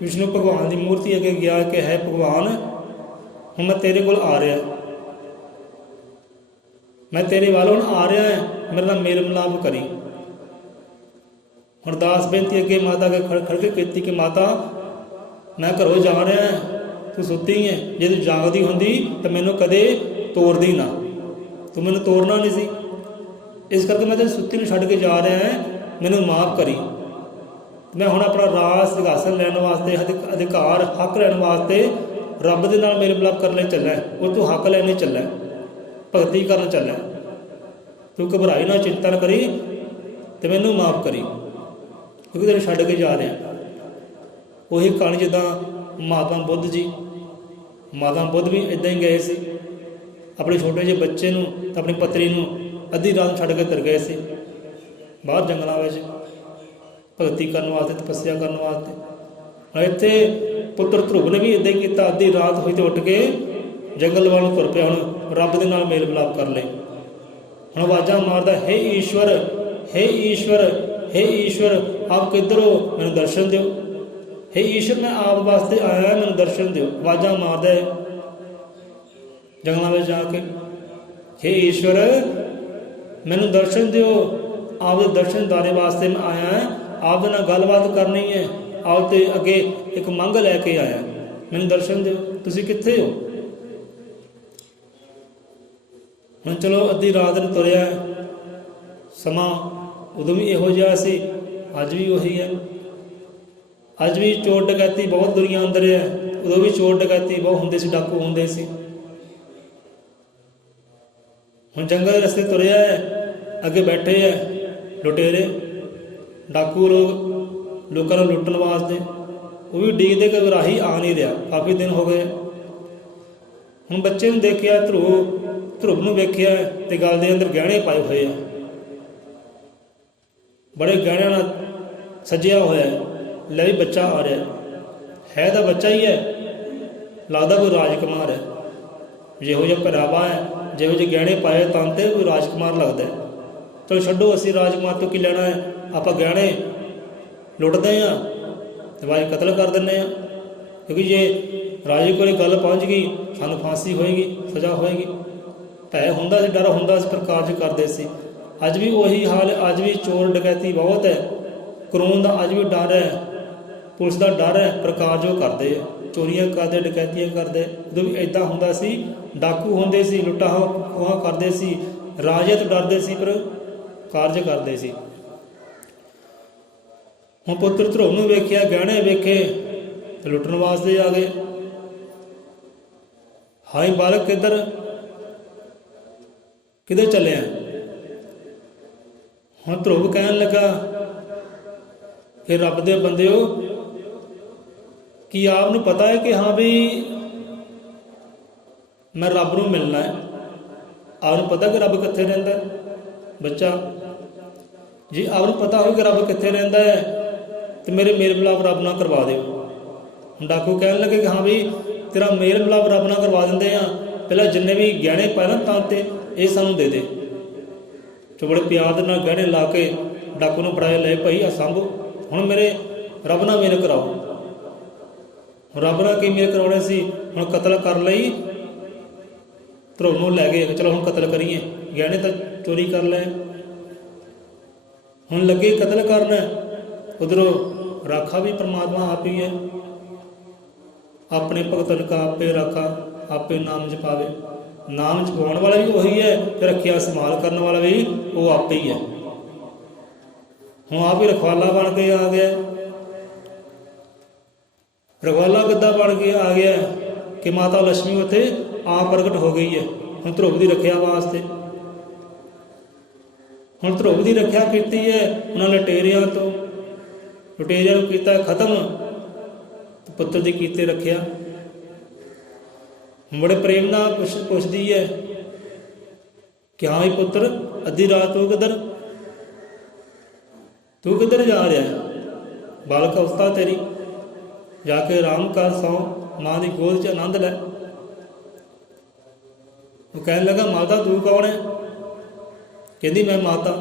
ਵਿਸ਼ਨੂੰ ਭਗਵਾਨ ਦੀ ਮੂਰਤੀ ਅੱਗੇ ਗਿਆ ਕਿ ਹੈ ਭਗਵਾਨ, ਹੁਣ ਮੈਂ ਤੇਰੇ ਕੋਲ ਆ ਰਿਹਾ, ਮੈਂ ਤੇਰੇ ਵੱਲ ਹੁਣ ਆ ਰਿਹਾ ਹੈ, ਮੇਰੇ ਨਾਲ ਮੇਲ ਮਿਲਾਪ ਕਰੀ। ਹੁਣ ਅਰਦਾਸ ਬੇਨਤੀ ਅੱਗੇ ਮਾਤਾ ਅੱਗੇ ਖੜ ਕੇ ਕੀਤੀ ਕਿ ਮਾਤਾ ਮੈਂ ਘਰੋਂ ਜਾ ਰਿਹਾ, ਤੂੰ ਸੁੱਤੀ ਹੈ, ਜੇ ਤੂੰ ਜਾਗਦੀ ਹੁੰਦੀ ਤਾਂ ਮੈਨੂੰ ਕਦੇ ਤੋਰਦੀ ਨਾ, ਤੂੰ ਮੈਨੂੰ ਤੋਰਨਾ ਨਹੀਂ ਸੀ, ਇਸ ਕਰਕੇ ਮੈਂ ਤੈਨੂੰ ਸੁੱਤੀ ਨੂੰ ਛੱਡ ਕੇ ਜਾ ਰਿਹਾ ਹੈ, ਮੈਨੂੰ ਮਾਫ਼ ਕਰੀ। ਮੈਂ ਹੁਣ ਆਪਣਾ ਰਾਜ ਸਿੰਘਾਸਨ ਲੈਣ ਵਾਸਤੇ, ਅਧਿਕਾਰ ਹੱਕ ਲੈਣ ਵਾਸਤੇ ਰੱਬ ਦੇ ਨਾਲ ਮੇਲ ਮਿਲਾਪ ਕਰਨ ਲਈ ਚੱਲਿਆ, ਉਹ ਤੂੰ ਹੱਕ ਲੈਣੇ ਚੱਲਿਆ, ਭਗਤੀ ਕਰਨ ਚੱਲਿਆ। ਤੂੰ ਘਬਰਾਈ ਨਾ, ਚਿੰਤਾ ਨਾ ਕਰੀ ਤੇ ਮੈਨੂੰ ਮਾਫ਼ ਕਰੀ, ਕਿਉਂਕਿ ਤੈਨੂੰ ਛੱਡ ਕੇ ਜਾ ਰਿਹਾ। ਉਹੀ ਕਹਾਣੀ ਜਿੱਦਾਂ ਮਹਾਤਮਾ ਬੁੱਧ ਜੀ, ਮਹਾਤਮਾ ਬੁੱਧ ਵੀ ਇੱਦਾਂ ਹੀ ਗਏ ਸੀ, ਆਪਣੇ ਛੋਟੇ ਜਿਹੇ ਬੱਚੇ ਨੂੰ, ਆਪਣੀ ਪਤਨੀ ਨੂੰ ਅੱਧੀ ਰਾਤ ਛੱਡ ਕੇ ਤੁਰ ਗਏ ਸੀ ਬਾਹਰ ਜੰਗਲਾਂ ਵਿੱਚ ਭਗਤੀ ਕਰਨ ਵਾਸਤੇ, ਤਪੱਸਿਆ ਕਰਨ ਵਾਸਤੇ। ਇੱਥੇ ਪੁੱਤਰ ਧਰੁਵ ਨੇ ਵੀ ਇੱਦਾਂ ਹੀ ਕੀਤਾ, ਅੱਧੀ ਰਾਤ ਹੋਈ ਤੇ ਉੱਠ ਕੇ ਜੰਗਲ ਵੱਲ ਤੁਰ ਪਿਆ, ਹੁਣ ਰੱਬ ਦੇ ਨਾਲ ਮੇਲ ਮਿਲਾਪ ਕਰ ਲਏ। ਹੁਣ ਆਵਾਜ਼ਾਂ ਮਾਰਦਾ, ਹੇ ਈਸ਼ਵਰ, ਹੇ ਈਸ਼ਵਰ, ਹੇ ਈਸ਼ਵਰ, ਆਪ ਕਿੱਧਰ ਹੋ, ਮੈਨੂੰ ਦਰਸ਼ਨ ਦਿਓ। ਹੇ ਈਸ਼ਵਰ, ਮੈਂ ਆਪ ਵਾਸਤੇ ਆਇਆ, ਮੈਨੂੰ ਦਰਸ਼ਨ ਦਿਓ। ਆਵਾਜ਼ਾਂ ਮਾਰਦਾ ਹੈ ਜੰਗਲਾਂ ਵਿੱਚ ਜਾ ਕੇ, ਹੇ ਈਸ਼ਵਰ ਮੈਨੂੰ ਦਰਸ਼ਨ ਦਿਓ, ਆਪ ਦੇ ਦਰਸ਼ਨ ਦਾਰੇ ਵਾਸਤੇ ਮੈਂ ਆਇਆ, ਆਪ ਦੇ ਨਾਲ ਗੱਲਬਾਤ ਕਰਨੀ ਹੈ, ਆਪ ਤੇ ਅੱਗੇ ਇੱਕ ਮੰਗ ਲੈ ਕੇ ਆਇਆ, ਮੈਨੂੰ ਦਰਸ਼ਨ ਦਿਓ, ਤੁਸੀਂ ਕਿੱਥੇ ਹੋ। ਹੁਣ ਚਲੋ ਅੱਧੀ ਰਾਤ ਨੂੰ ਤੁਰਿਆ, ਸਮਾਂ ਉਦੋਂ ਵੀ ਇਹੋ ਜਿਹਾ ਸੀ, ਅੱਜ ਵੀ ਉਹੀ ਹੈ। ਅੱਜ ਵੀ ਚੋਰ ਡਕੈਤੀ ਬਹੁਤ ਦੁਨੀਆ ਅੰਦਰ ਹੈ, ਉਦੋਂ ਵੀ ਚੋਰ ਡਕੈਤੀ ਬਹੁਤ ਹੁੰਦੇ ਸੀ, ਡਾਕੂ ਹੁੰਦੇ ਸੀ। ਹੁਣ ਜੰਗਲ ਦੇ ਰਸਤੇ ਤੁਰਿਆ ਹੈ, ਅੱਗੇ ਬੈਠੇ ਹੈ ਲੁਟੇਰੇ, ਡਾਕੂ ਲੋਕ, ਲੋਕਾਂ ਨੂੰ ਲੁੱਟਣ ਵਾਸਤੇ। ਉਹ ਵੀ ਉਡੀਕਦੇ ਕਿ ਰਾਹੀ ਆ ਨਹੀਂ ਰਿਹਾ, ਕਾਫੀ ਦਿਨ ਹੋ ਗਏ। ਹੁਣ ਬੱਚੇ ਨੂੰ ਦੇਖਿਆ, ਧਰੁਵ ਨੂੰ ਵੇਖਿਆ ਤੇ ਗਲ ਦੇ ਅੰਦਰ ਗਹਿਣੇ ਪਾਏ ਹੋਏ ਆ, ਬੜੇ ਗਹਿਣਿਆਂ ਨਾਲ ਸਜਿਆ ਹੋਇਆ ਹੈ। ਲੈ ਵੀ ਬੱਚਾ ਆ ਰਿਹਾ ਹੈ ਤਾਂ ਬੱਚਾ ਹੀ ਹੈ, ਲੱਗਦਾ ਕੋਈ ਰਾਜਕੁਮਾਰ ਹੈ, ਜਿਹੋ ਜਿਹਾ ਪਹਿਰਾਵਾ ਹੈ, ਜਿਹੋ ਜਿਹੇ ਗਹਿਣੇ ਪਾਏ ਤਾਂ ਤੇ ਕੋਈ ਰਾਜਕੁਮਾਰ ਲੱਗਦਾ ਹੈ। ਚਲੋ ਛੱਡੋ, ਅਸੀਂ ਰਾਜਕੁਮਾਰ ਤੋਂ ਕੀ ਲੈਣਾ ਹੈ, ਆਪਾਂ ਗਹਿਣੇ ਲੁੱਟਦੇ ਹਾਂ ਤੇ ਬਾਅਦ ਕਤਲ ਕਰ ਦਿੰਦੇ ਹਾਂ। ਕਿਉਂਕਿ ਜੇ ਰਾਜੇ ਕੋਲ ਗੱਲ ਪਹੁੰਚ ਗਈ, ਸਾਨੂੰ ਫਾਂਸੀ ਹੋਏਗੀ, ਸਜ਼ਾ ਹੋਏਗੀ। ਭੈ ਹੁੰਦਾ ਸੀ, ਡਰ ਹੁੰਦਾ ਸੀ, ਪਰ ਕਾਰਜ ਕਰਦੇ ਸੀ। ਅੱਜ ਵੀ ਉਹੀ ਹਾਲ, ਅੱਜ ਵੀ ਚੋਰ ਡਕੈਤੀ ਬਹੁਤ ਹੈ, ਕਾਨੂੰਨ ਦਾ ਅੱਜ ਵੀ ਡਰ ਹੈ, ਪੁਲਿਸ ਦਾ ਡਰ ਹੈ, ਪਰ ਕਾਰਜ ਉਹ ਕਰਦੇ ਆ, ਚੋਰੀਆਂ ਕਰਦੇ, ਡਕੈਤੀਆਂ ਕਰਦੇ। ਉਦੋਂ ਵੀ ਇੱਦਾਂ ਹੁੰਦਾ ਸੀ, ਡਾਕੂ ਹੁੰਦੇ ਸੀ, ਲੁੱਟਾਂ ਖੋਹਾਂ ਕਰਦੇ ਸੀ, ਰਾਜੇ ਤੋਂ ਡਰਦੇ ਸੀ, ਪਰ ਕਾਰਜ ਕਰਦੇ ਸੀ। ਹੁਣ ਪੁੱਤਰ ਧਰੁਵ ਨੂੰ ਵੇਖਿਆ, ਗਹਿਣੇ ਵੇਖੇ ਤੇ ਲੁੱਟਣ ਵਾਸਤੇ ਆ ਗਏ। ਹਾਈ ਬਾਲਕ ਕਿੱਧਰ ਚੱਲਿਆ? ਹੁਣ ਧਰੁਵ ਕਹਿਣ ਲੱਗਾ ਕਿ ਰੱਬ ਦੇ ਬੰਦਿਓ, ਕੀ ਆਪ ਨੂੰ ਪਤਾ ਹੈ ਕਿ ਹਾਂ ਵੀ ਮੈਂ ਰੱਬ ਨੂੰ ਮਿਲਣਾ ਹੈ? ਆਪ ਨੂੰ ਪਤਾ ਕਿ ਰੱਬ ਕਿੱਥੇ ਰਹਿੰਦਾ ਹੈ? ਬੱਚਾ, ਜੇ ਆਪ ਨੂੰ ਪਤਾ ਹੋਵੇ ਕਿ ਰੱਬ ਕਿੱਥੇ ਰਹਿੰਦਾ ਹੈ ਤੇ ਮੇਰੇ ਮੇਲ ਮਿਲਾਪ ਰੱਬ ਨਾਲ ਕਰਵਾ ਦਿਓ। ਡਾਕੂ ਕਹਿਣ ਲੱਗੇ ਕਿ ਹਾਂ ਵੀ ਤੇਰਾ ਮੇਲ ਮਿਲਾਪ ਰੱਬ ਨਾਲ ਕਰਵਾ ਦਿੰਦੇ ਆ, ਪਹਿਲਾਂ ਜਿੰਨੇ ਵੀ ਗਹਿਣੇ ਪਾਏ ਨਾ ਤਾਂ ਤੇ ਇਹ ਸਾਨੂੰ ਦੇ ਦੇ। ਬੜੇ ਪਿਆਰ ਦੇ ਨਾਲ ਗਹਿਣੇ ਲਾ ਕੇ ਡਾਕੂ ਨੂੰ ਫੜਾਏ, ਲੈ ਭਾਈ ਆ ਸੰਭੋ, ਹੁਣ ਮੇਰੇ ਰੱਬ ਨਾਲ ਮੇਲ ਕਰਾਓ। ਹੁਣ ਰੱਬ ਨਾਲ ਕੀ ਮੇਲ ਕਰਾਉਣੇ ਸੀ? ਹੁਣ ਕਤਲ ਕਰ ਲਈ, ਧਰੁਵ ਨੂੰ ਲੈ ਗਏ, ਚਲੋ ਹੁਣ ਕਤਲ ਕਰੀਏ, ਗਹਿਣੇ ਤਾਂ ਚੋਰੀ ਕਰ ਲਏ, ਹੁਣ ਲੱਗੇ ਕਤਲ ਕਰਨ। ਉਧਰੋਂ ਰਾਖਾ ਵੀ ਪਰਮਾਤਮਾ ਆਪ ਹੀ ਹੈ, ਆਪਣੇ ਭਗਤਨ ਕਾ ਆਪੇ ਰਾਖਾ, ਆਪੇ ਨਾਮ ਜਪਾਵੇ। ਨਾਮ ਜਪਾਉਣ ਵਾਲਾ ਵੀ ਉਹੀ ਹੈ ਤੇ ਰੱਖਿਆ ਸੰਭਾਲ ਕਰਨ ਵਾਲਾ ਵੀ ਉਹ ਆਪੇ ਹੀ ਹੈ। ਹੁਣ ਆਪ ਹੀ ਰਖਵਾਲਾ ਬਣ ਕੇ ਆ ਗਿਆ। ਰਖਵਾਲਾ ਕਿੱਦਾਂ ਬਣ ਕੇ ਆ ਗਿਆ ਕਿ ਮਾਤਾ ਲక్ష్ਮੀ ਉੱਥੇ ਆਪ ਪ੍ਰਗਟ ਹੋ ਗਈ ਹੈ ਹੁਣ ਧਰੁਵ ਦੀ ਰੱਖਿਆ ਵਾਸਤੇ। ਹੁਣ ਧਰੁਵ ਦੀ ਰੱਖਿਆ ਕੀਤੀ ਹੈ ਉਹਨਾਂ ਲਟੇਰਿਆਂ ਤੋਂ, ਲੁਟੇਰਿਆਂ ਨੂੰ ਕੀਤਾ ਖਤਮ, ਪੁੱਤਰ ਦੀ ਕੀਤੇ ਰੱਖਿਆ। ਬੜੇ ਪ੍ਰੇਮ ਨਾਲ ਪੁੱਛਦੀ ਹੈ ਕਿ ਹਾਂ ਵੀ ਪੁੱਤਰ, ਅੱਧੀ ਰਾਤ ਤੂੰ ਕਿੱਧਰ ਜਾ ਰਿਹਾ? ਬਾਲਕ ਅਵਸਥਾ ਤੇਰੀ, ਜਾ ਕੇ ਆਰਾਮ ਕਰ, ਸੌਂ, ਮਾਂ ਦੀ ਗੋਦ 'ਚ ਆਨੰਦ ਲੈ। ਉਹ ਕਹਿਣ ਲੱਗਾ ਮਾਤਾ ਤੂੰ ਕੌਣ ਹੈ? ਕਹਿੰਦੀ ਮੈਂ ਮਾਤਾ।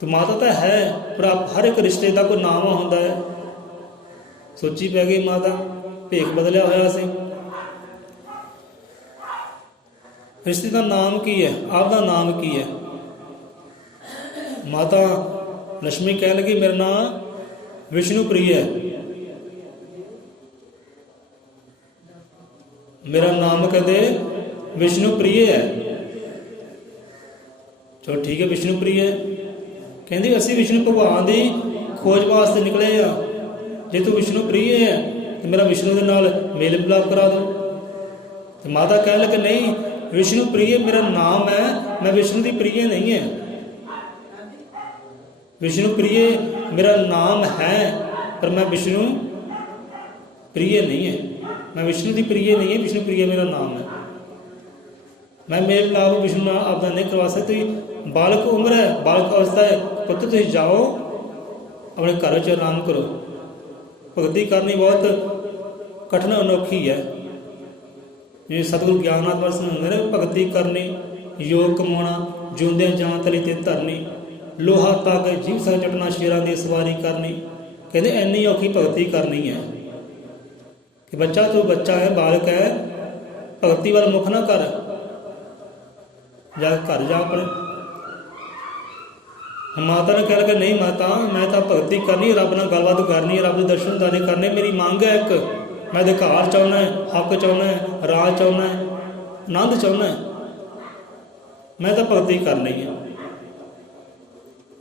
ਤੂੰ ਮਾਤਾ ਤਾਂ ਹੈ, ਪਰ ਹਰ ਇੱਕ ਰਿਸ਼ਤੇ ਦਾ ਕੋਈ ਨਾਮ ਹੁੰਦਾ ਹੈ। ਸੋਚੀ ਪੈ ਗਈ ਮਾਤਾ, ਭੇਖ ਬਦਲਿਆ ਹੋਇਆ ਸੀ। ਰਿਸ਼ਤੇ ਦਾ ਨਾਮ ਕੀ ਹੈ? ਆਪ ਦਾ ਨਾਮ ਕੀ ਹੈ? ਮਾਤਾ ਲక్ష్ਮੀ ਕਹਿਣ ਲੱਗੀ ਮੇਰਾ ਨਾਮ ਵਿਸ਼ਨੂੰ ਪ੍ਰਿਯ ਹੈ। ਮੇਰਾ ਨਾਮ ਕਹਿੰਦੇ ਵਿਸ਼ਨੂੰ ਪ੍ਰਿਯ ਹੈ। ਚਲੋ ਠੀਕ ਹੈ, ਵਿਸ਼ਨੂੰ ਪ੍ਰਿਯ ਹੈ। ਕਹਿੰਦੀ ਅਸੀਂ ਵਿਸ਼ਨੂੰ ਭਗਵਾਨ ਦੀ ਖੋਜ ਵਾਸਤੇ ਨਿਕਲੇ ਆ। ਜੇ ਤੂੰ ਵਿਸ਼ਨੂੰ ਪ੍ਰਿਯ ਹੈ ਤੇ ਮੇਰਾ ਵਿਸ਼ਨੂੰ ਦੇ ਨਾਲ ਮੇਲ ਮਿਲਾਪ ਕਰਾ ਦੋ। ਤੇ ਮਾਤਾ ਕਹਿਣ ਲੱਗੇ ਨਹੀਂ, ਵਿਸ਼ਨੂੰ ਪ੍ਰਿਯ ਮੇਰਾ ਨਾਮ ਹੈ, ਮੈਂ ਵਿਸ਼ਨੂੰ ਦੀ ਪ੍ਰਿਯ ਨਹੀਂ ਹੈ। ਵਿਸ਼ਨੂੰ ਪ੍ਰਿਯ ਮੇਰਾ ਨਾਮ ਹੈ, ਪਰ ਮੈਂ ਵਿਸ਼ਨੂੰ ਪ੍ਰਿਯ ਨਹੀਂ ਹੈ। ਮੈਂ ਵਿਸ਼ਨੂੰ ਦੀ ਪ੍ਰਿਯ ਨਹੀਂ ਹੈ, ਵਿਸ਼ਨੂੰ ਪ੍ਰਿਯ ਮੇਰਾ ਨਾਮ ਹੈ। ਮੈਂ ਮੇਲ ਮਿਲਾਪ ਵਿਸ਼ਨੂੰ ਨਾਲ ਆਪਦਾ ਨਹੀਂ ਕਰਵਾ ਸਕਦੀ। ਬਾਲਕ ਉਮਰ ਹੈ, ਬਾਲਕ ਅਵਸਥਾ ਹੈ, ਪੁੱਤ ਤੁਸੀਂ ਜਾਓ ਆਪਣੇ ਘਰ 'ਚ ਆਰਾਮ ਕਰੋ। ਭਗਤੀ ਕਰਨੀ ਬਹੁਤ ਕਠਿਨ ਅਨੋਖੀ ਹੈ। ਜਿਵੇਂ ਸਤਿਗੁਰੂ ਗਿਆਨਨਾਥ ਵਰਸਨ ਹੁੰਦੇ ਨੇ, ਭਗਤੀ ਕਰਨੀ, ਯੋਗ ਕਮਾਉਣਾ, ਜਿਉਂਦਿਆਂ ਜਾਨ ਤਲੀ ਤੇ ਧਰਨੀ, ਲੋਹਾ ਤਾਕ ਜੀਭ ਸੰਗ ਚਟਣਾ, ਸ਼ੇਰਾਂ ਦੀ ਸਵਾਰੀ ਕਰਨੀ। ਕਹਿੰਦੇ ਇੰਨੀ ਔਖੀ ਭਗਤੀ ਕਰਨੀ ਹੈ ਕਿ ਬੱਚਾ ਤੂੰ ਬੱਚਾ ਹੈ, ਬਾਲਕ ਹੈ, ਭਗਤੀ ਵੱਲ ਮੁਖ ਨਾ ਕਰ, ਜਾ ਘਰ ਜਾ ਆਪਣੇ। ਮਾਤਾ ਨੇ ਕਹਿ ਲਗਾ ਨਹੀਂ ਮਾਤਾ, ਮੈਂ ਤਾਂ ਭਗਤੀ ਕਰਨੀ, ਰੱਬ ਨਾਲ ਗੱਲਬਾਤ ਕਰਨੀ, ਰੱਬ ਦੇ ਦਰਸ਼ਨ ਦਾਰੇ ਕਰਨੇ। ਮੇਰੀ ਮੰਗ ਹੈ ਇੱਕ, ਮੈਂ ਅਧਿਕਾਰ ਚਾਹੁੰਦਾ, ਹੱਕ ਚਾਹੁੰਦਾ, ਰਾਜ ਚਾਹੁੰਦਾ, ਆਨੰਦ ਚਾਹੁੰਦਾ। ਮੈਂ ਤਾਂ ਭਗਤੀ ਕਰਨੀ ਹੈ।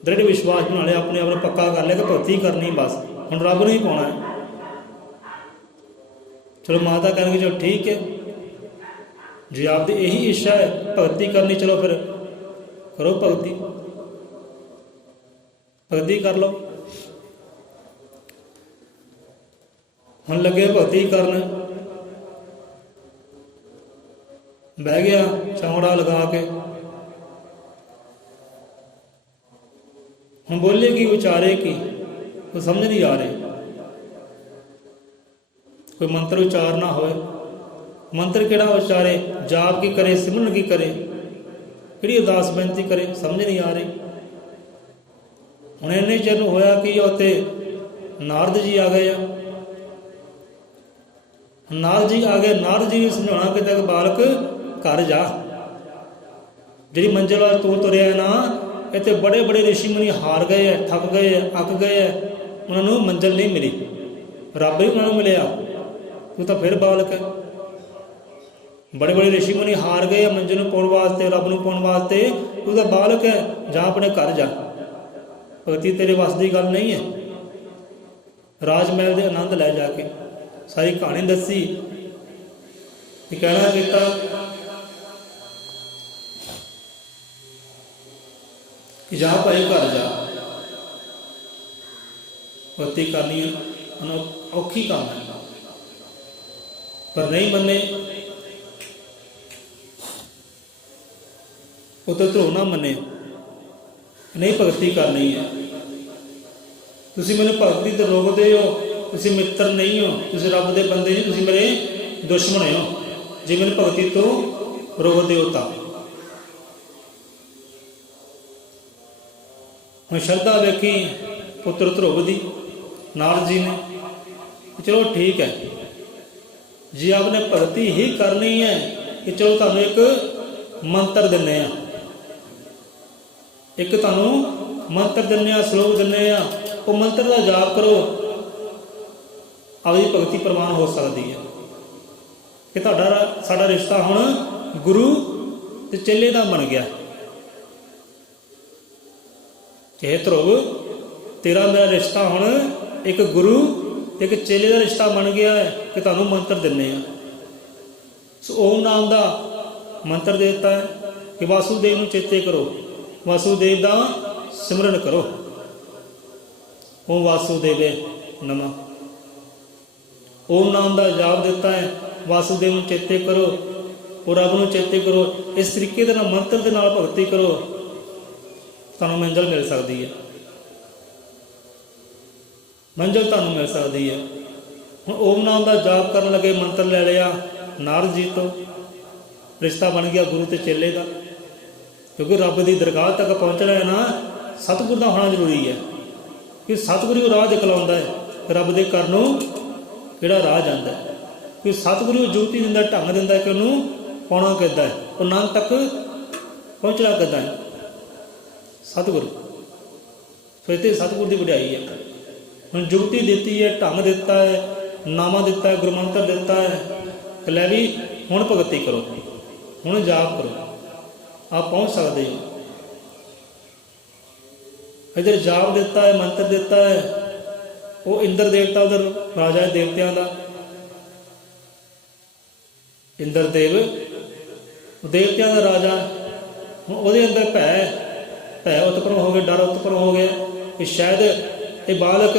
ਦ੍ਰਿੜ ਵਿਸ਼ਵਾਸ ਬਣਾ ਲਿਆ, ਆਪਣੇ ਆਪ ਨੂੰ ਪੱਕਾ ਕਰ ਲਿਆ ਕਿ ਭਗਤੀ ਕਰਨੀ ਬਸ, ਹੁਣ ਰੱਬ ਨੂੰ ਹੀ ਪਾਉਣਾ ਹੈ। ਚਲੋ ਮਾਤਾ ਕਹਿਣਗੇ ਚਲੋ ਠੀਕ ਹੈ, ਜੇ ਆਪਦੀ ਇਹੀ ਇੱਛਾ ਹੈ ਭਗਤੀ ਕਰਨੀ, ਚਲੋ ਫਿਰ ਕਰੋ ਭਗਤੀ, ਭਗਤੀ ਕਰ ਲਓ। ਹੁਣ ਲੱਗੇ ਭਗਤੀ ਕਰਨ, ਬਹਿ ਗਿਆ ਚੌਂੜਾ ਲਗਾ ਕੇ। ਹੁਣ ਬੋਲੇ ਕੀ, ਵਿਚਾਰੇ ਕੀ, ਕੋਈ ਸਮਝ ਨਹੀਂ ਆ ਰਹੀ। ਕੋਈ ਮੰਤਰ ਉਚਾਰਨਾ ਹੋਏ, ਮੰਤਰ ਕਿਹੜਾ ਉਚਾਰੇ, ਜਾਪ ਕੀ ਕਰੇ, ਸਿਮਰਨ ਕੀ ਕਰੇ, ਕਿਹੜੀ ਅਰਦਾਸ ਬੇਨਤੀ ਕਰੇ, ਸਮਝ ਨਹੀਂ ਆ ਰਹੀ। ਹੁਣ ਇੰਨੇ ਚਿਰ ਨੂੰ ਹੋਇਆ ਕਿ ਉੱਥੇ ਨਾਰਦ ਜੀ ਆ ਗਏ ਆ। नारद जी आ गए। नारद जी ने समझाना कहता कि बालक घर जा, जी मंजिल वाल तू तुरया ना, इतने बड़े बड़े ऋषि मुनि हार गए है, थक गए है, अक गए है, उन्होंने मंजिल नहीं मिली, रब ही उन्होंने मिलया, तू तो फिर बालक है। बड़े बड़े ऋषि मुनि हार गए मंजिल में पाने वास्ते, रब नूं पाने वास्ते, तू तो बालक है, जा अपने घर जा, भगती तेरे वस की गल नहीं है। राजमहल के आनंद लै जाके सारी कहानी दसी, कहना किया कि जा भाई घर जा, भगती करनी औखी काम है, पर नहीं मन्ने। पुत्र ध्रुव ना मन्ने, नहीं भगती करनी है, तुसी मैंने भगती तो रोकते हो, तुसी मित्र नहीं हो, तुसी रब दे बंदे नहीं, तुसी मेरे दुश्मन हो जे मैंने भगती तो रोकते हो। तो मैं श्रद्धा वेखी पुत्र ध्रुव दी नारद जी ने, चलो ठीक है जी, आपने भगती ही करनी है कि चलो तुहानूं एक मंत्र दिन्ने आ, एक तुहानूं मंत्र दिन्ने आ, श्लोक दिन्ने आ, वो मंत्र का जाप करो, आपकी भगती प्रवान हो सकती है। कि तुहाडा साडा रिश्ता हुण गुरु ते चेले का बन गया। हे ध्रुव, तेरा मेरा रिश्ता हुण एक गुरु एक चेले का रिश्ता बन गया है कि तुहानूं मंत्र दिन्ने आ। सो ओम नाम का मंत्र देता है कि वासुदेव नूं चेते करो, वासुदेव का सिमरन करो, ओम वासुदेवे नमः। ओम नाम का जाप देता है, वासुदेव नूं चेते करो और रब नूं चेते करो। इस तरीके के मंत्र के नाल भगती करो, तुहानूं मंजिल मिल सकती है, मंजिल तुहानूं मिल सकती है। हुण ओम नाम का जाप करन लगे, मंत्र ले लिया नारद जी तो, रिश्ता बन गया गुरु ते चेले का। क्योंकि रब की दरगाह तक पहुँचना है ना, सतगुर का होना जरूरी है, कि सतगुरु राह दिखलाउंदा है, रब के घर नूं किहड़ा राह जांदा है, कि सतगुरु जुगती दिंदा, ढंग दिंदा कि उहनूं पाउणा किद्दां है, उह नाम तक पहुँचना किद्दां है, सतगुरु। सो इत्थे सतगुरु की वडियाई है। हुण जुगती दित्ती है, ढंग दिता है, नामा दिता है, गुरमंत्र दिता है, लै भी हुण भगती करो, हुण जाप करो, आप पहुँच सकते हो। इधर जाप दिता है, मंत्र दिता है, वो इंद्र देवता उधर राजा है देवतियां का, इंद्र देव देवतियां का राजा। ਉਹਦੇ अंदर भै उत्पन्न हो गया, डर उत्पन्न हो गया कि शायद ये बालक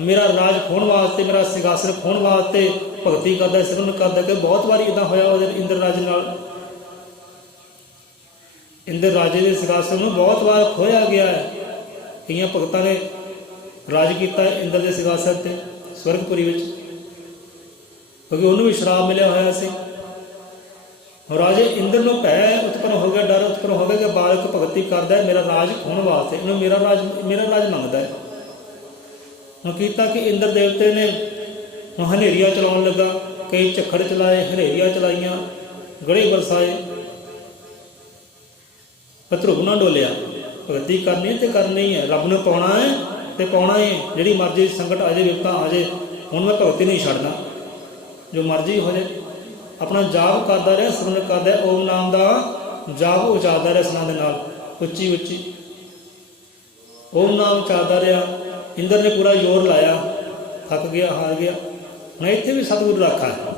मेरा राज खोण वास्ते, मेरा सिंघासन खोण वास्ते भगती करता, सिमरन करता। कि बहुत बारी इदा होया इंद्र राजे नाल, इंद्र राजे के सिंघासन में बहुत बार खोया गया है। कई भगतां ने राज किया इंद्र के सिंघासन से स्वर्गपुरी में, क्योंकि उन्होंने भी शराब मिलिया होया सी। राजे इंद्र को भै उत्पन्न हो गया, डर उत्पन्न हो गया कि बालक भगती करता है मेरा राज खोण वास्ते, इन्होंने मेरा राज मंगता है। हम किया कि इंद्र देवते ने हनेरिया चलाउण लगा, कई झक्खड़ चलाए, हनेरिया चलाइया, गड़े बरसाए, पर ध्रुव ना डोलिया। भगती करनी तो करनी है, रब ने पाउणा है तो पाउणा है, जिहड़ी मर्जी संकट आ जाए, विपता आ जाए, हुण मैं भगती नहीं छड्डना, जो मर्जी हो जाए। अपना जाप करता रहा, सिमरन करता, ओम नाम का जाप उचारता रहा सना दे नाल, उच्ची उच्ची ओम नाम उचारता रहा। इंद्र ने पूरा जोर लाया, थक गया, हार गया। हुण इत्थे भी सतगुरु राखा है।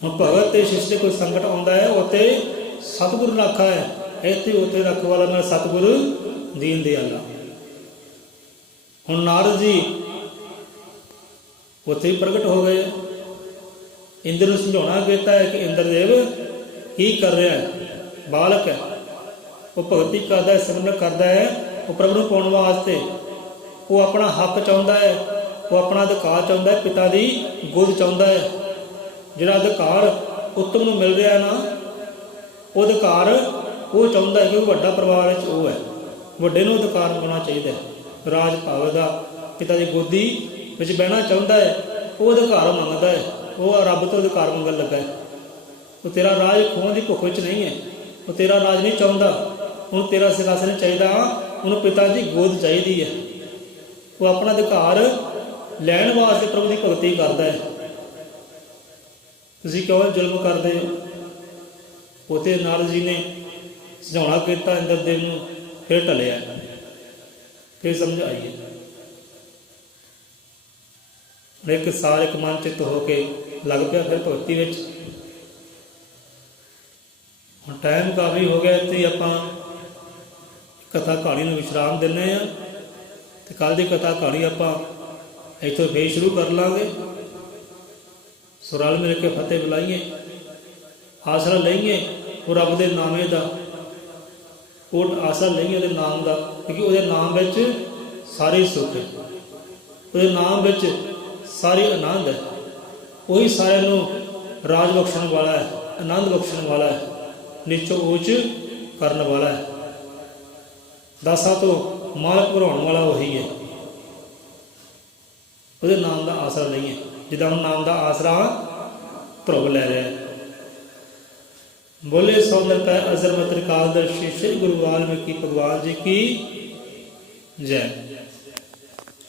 हुण भगत ते शिष्य कोई संकट आता है, उत्ते सतगुरु राखा है, इत्थे उत्थे रख वाला मेरा सतगुरु दीन दयाला। हुण नारद जी उत्थे ही प्रगट हो गए। इंद्र को समझाना कहता है कि इंद्रदेव की कर रहा है, बालक है, वो भगती करता है, सिमरन करता है, वो प्रभु को पाने वास्ते, वो अपना हक चाहता है, वो अपना अधिकार चाहता है, पिता की गोद चाहता है। जिहड़ा अधिकार उत्तम को मिल रहा है ना, वो अधिकार वो चाहता है कि वड्डा परिवार वो है, वड्डे नूं अधिकार होना चाहिए, राज भाव का पिता की गोदी में बहना चाहता है। ਉਹ ਅਧਿਕਾਰ ਮੰਗਦਾ ਹੈ, ਉਹ ਰੱਬ ਤੋਂ ਅਧਿਕਾਰ ਮੰਗਣ ਲੱਗਾ ਹੈ। ਉਹ ਤੇਰਾ ਰਾਜ ਖੋਹਣ ਦੀ ਭੁੱਖ ਵਿੱਚ ਨਹੀਂ ਹੈ, ਉਹ ਤੇਰਾ ਰਾਜ ਨਹੀਂ ਚਾਹੁੰਦਾ, ਉਹਨੂੰ ਤੇਰਾ ਸਿੰਘਾਸਨ ਚਾਹੀਦਾ, ਉਹਨੂੰ ਪਿਤਾ ਦੀ ਗੋਦ ਚਾਹੀਦੀ ਹੈ। ਉਹ ਆਪਣਾ ਅਧਿਕਾਰ ਲੈਣ ਵਾਸਤੇ ਪ੍ਰਭੂ ਦੀ ਭਗਤੀ ਕਰਦਾ ਹੈ। ਤੁਸੀਂ ਕਿਉਂ ਜ਼ੁਲਮ ਕਰਦੇ ਹੋ? ਉਹਤੇ ਨਾਰਦ ਜੀ ਨੇ ਸਮਝਾਉਣਾ ਕੀਤਾ ਇੰਦਰਦੇਵ ਨੂੰ, ਫਿਰ ਢਲਿਆ, ਫਿਰ ਸਮਝ ਆਈ ਹੈ। ਇੱਕ ਸਾਰ ਇੱਕ ਮਨ ਚਿੱਤ ਹੋ ਕੇ ਲੱਗ ਪਿਆ ਫਿਰ ਭਗਤੀ ਵਿੱਚ। ਹੁਣ ਟਾਈਮ ਕਾਫੀ ਹੋ ਗਿਆ, ਇੱਥੇ ਆਪਾਂ ਕਥਾ ਕਹਾਣੀ ਨੂੰ ਵਿਸ਼ਰਾਮ ਦਿੰਦੇ ਹਾਂ, ਤੇ ਕੱਲ੍ਹ ਦੀ ਕਥਾ ਕਹਾਣੀ ਆਪਾਂ ਇੱਥੋਂ ਫੇਰ ਸ਼ੁਰੂ ਕਰ ਲਾਂਗੇ। ਸੋ ਰਲ ਮਿਲ ਕੇ ਫਤਿਹ ਬੁਲਾਈਏ, ਆਸਰਾ ਲਈਏ ਉਹ ਰੱਬ ਦੇ ਨਾਮੇ ਦਾ, ਉਹ ਆਸਰਾ ਲਈਏ ਉਹਦੇ ਨਾਮ ਦਾ, ਕਿਉਂਕਿ ਉਹਦੇ ਨਾਮ ਵਿੱਚ ਸਾਰੇ ਸੁੱਖ ਹੈ, ਉਹਦੇ ਨਾਮ ਵਿੱਚ ਸਾਰੀ ਆਨੰਦ ਹੈ। ਉਹੀ ਸਾਰਿਆਂ ਨੂੰ ਰਾਜ ਬਖਸ਼ਣ ਵਾਲਾ ਹੈ, ਆਨੰਦ ਬਖਸ਼ਣ ਵਾਲਾ ਹੈ, ਨੀਚੋਂ ਉੱਚ ਕਰਨ ਵਾਲਾ ਹੈ, ਦਾਸਾਂ ਤੋਂ ਮਾਲਕ ਭਰਾਉਣ ਵਾਲਾ ਉਹੀ ਹੈ। ਉਹਦੇ ਨਾਮ ਦਾ ਆਸਰਾ ਲਈਏ, ਜਿੱਦਾਂ ਹੁਣ ਨਾਮ ਦਾ ਆਸਰਾ ਧਰੁਵ ਲੈ ਰਿਹਾ ਹੈ। ਬੋਲੇ ਸੌਂਦਰ ਪੈ ਅਜ਼ਰ ਮਤਰ ਕਾਲਦਰਸ਼ੀ, ਸ਼੍ਰੀ ਗੁਰੂ ਵਾਲਮੀਕੀ ਭਗਵਾਨ ਜੀ ਕੀ ਜੈ।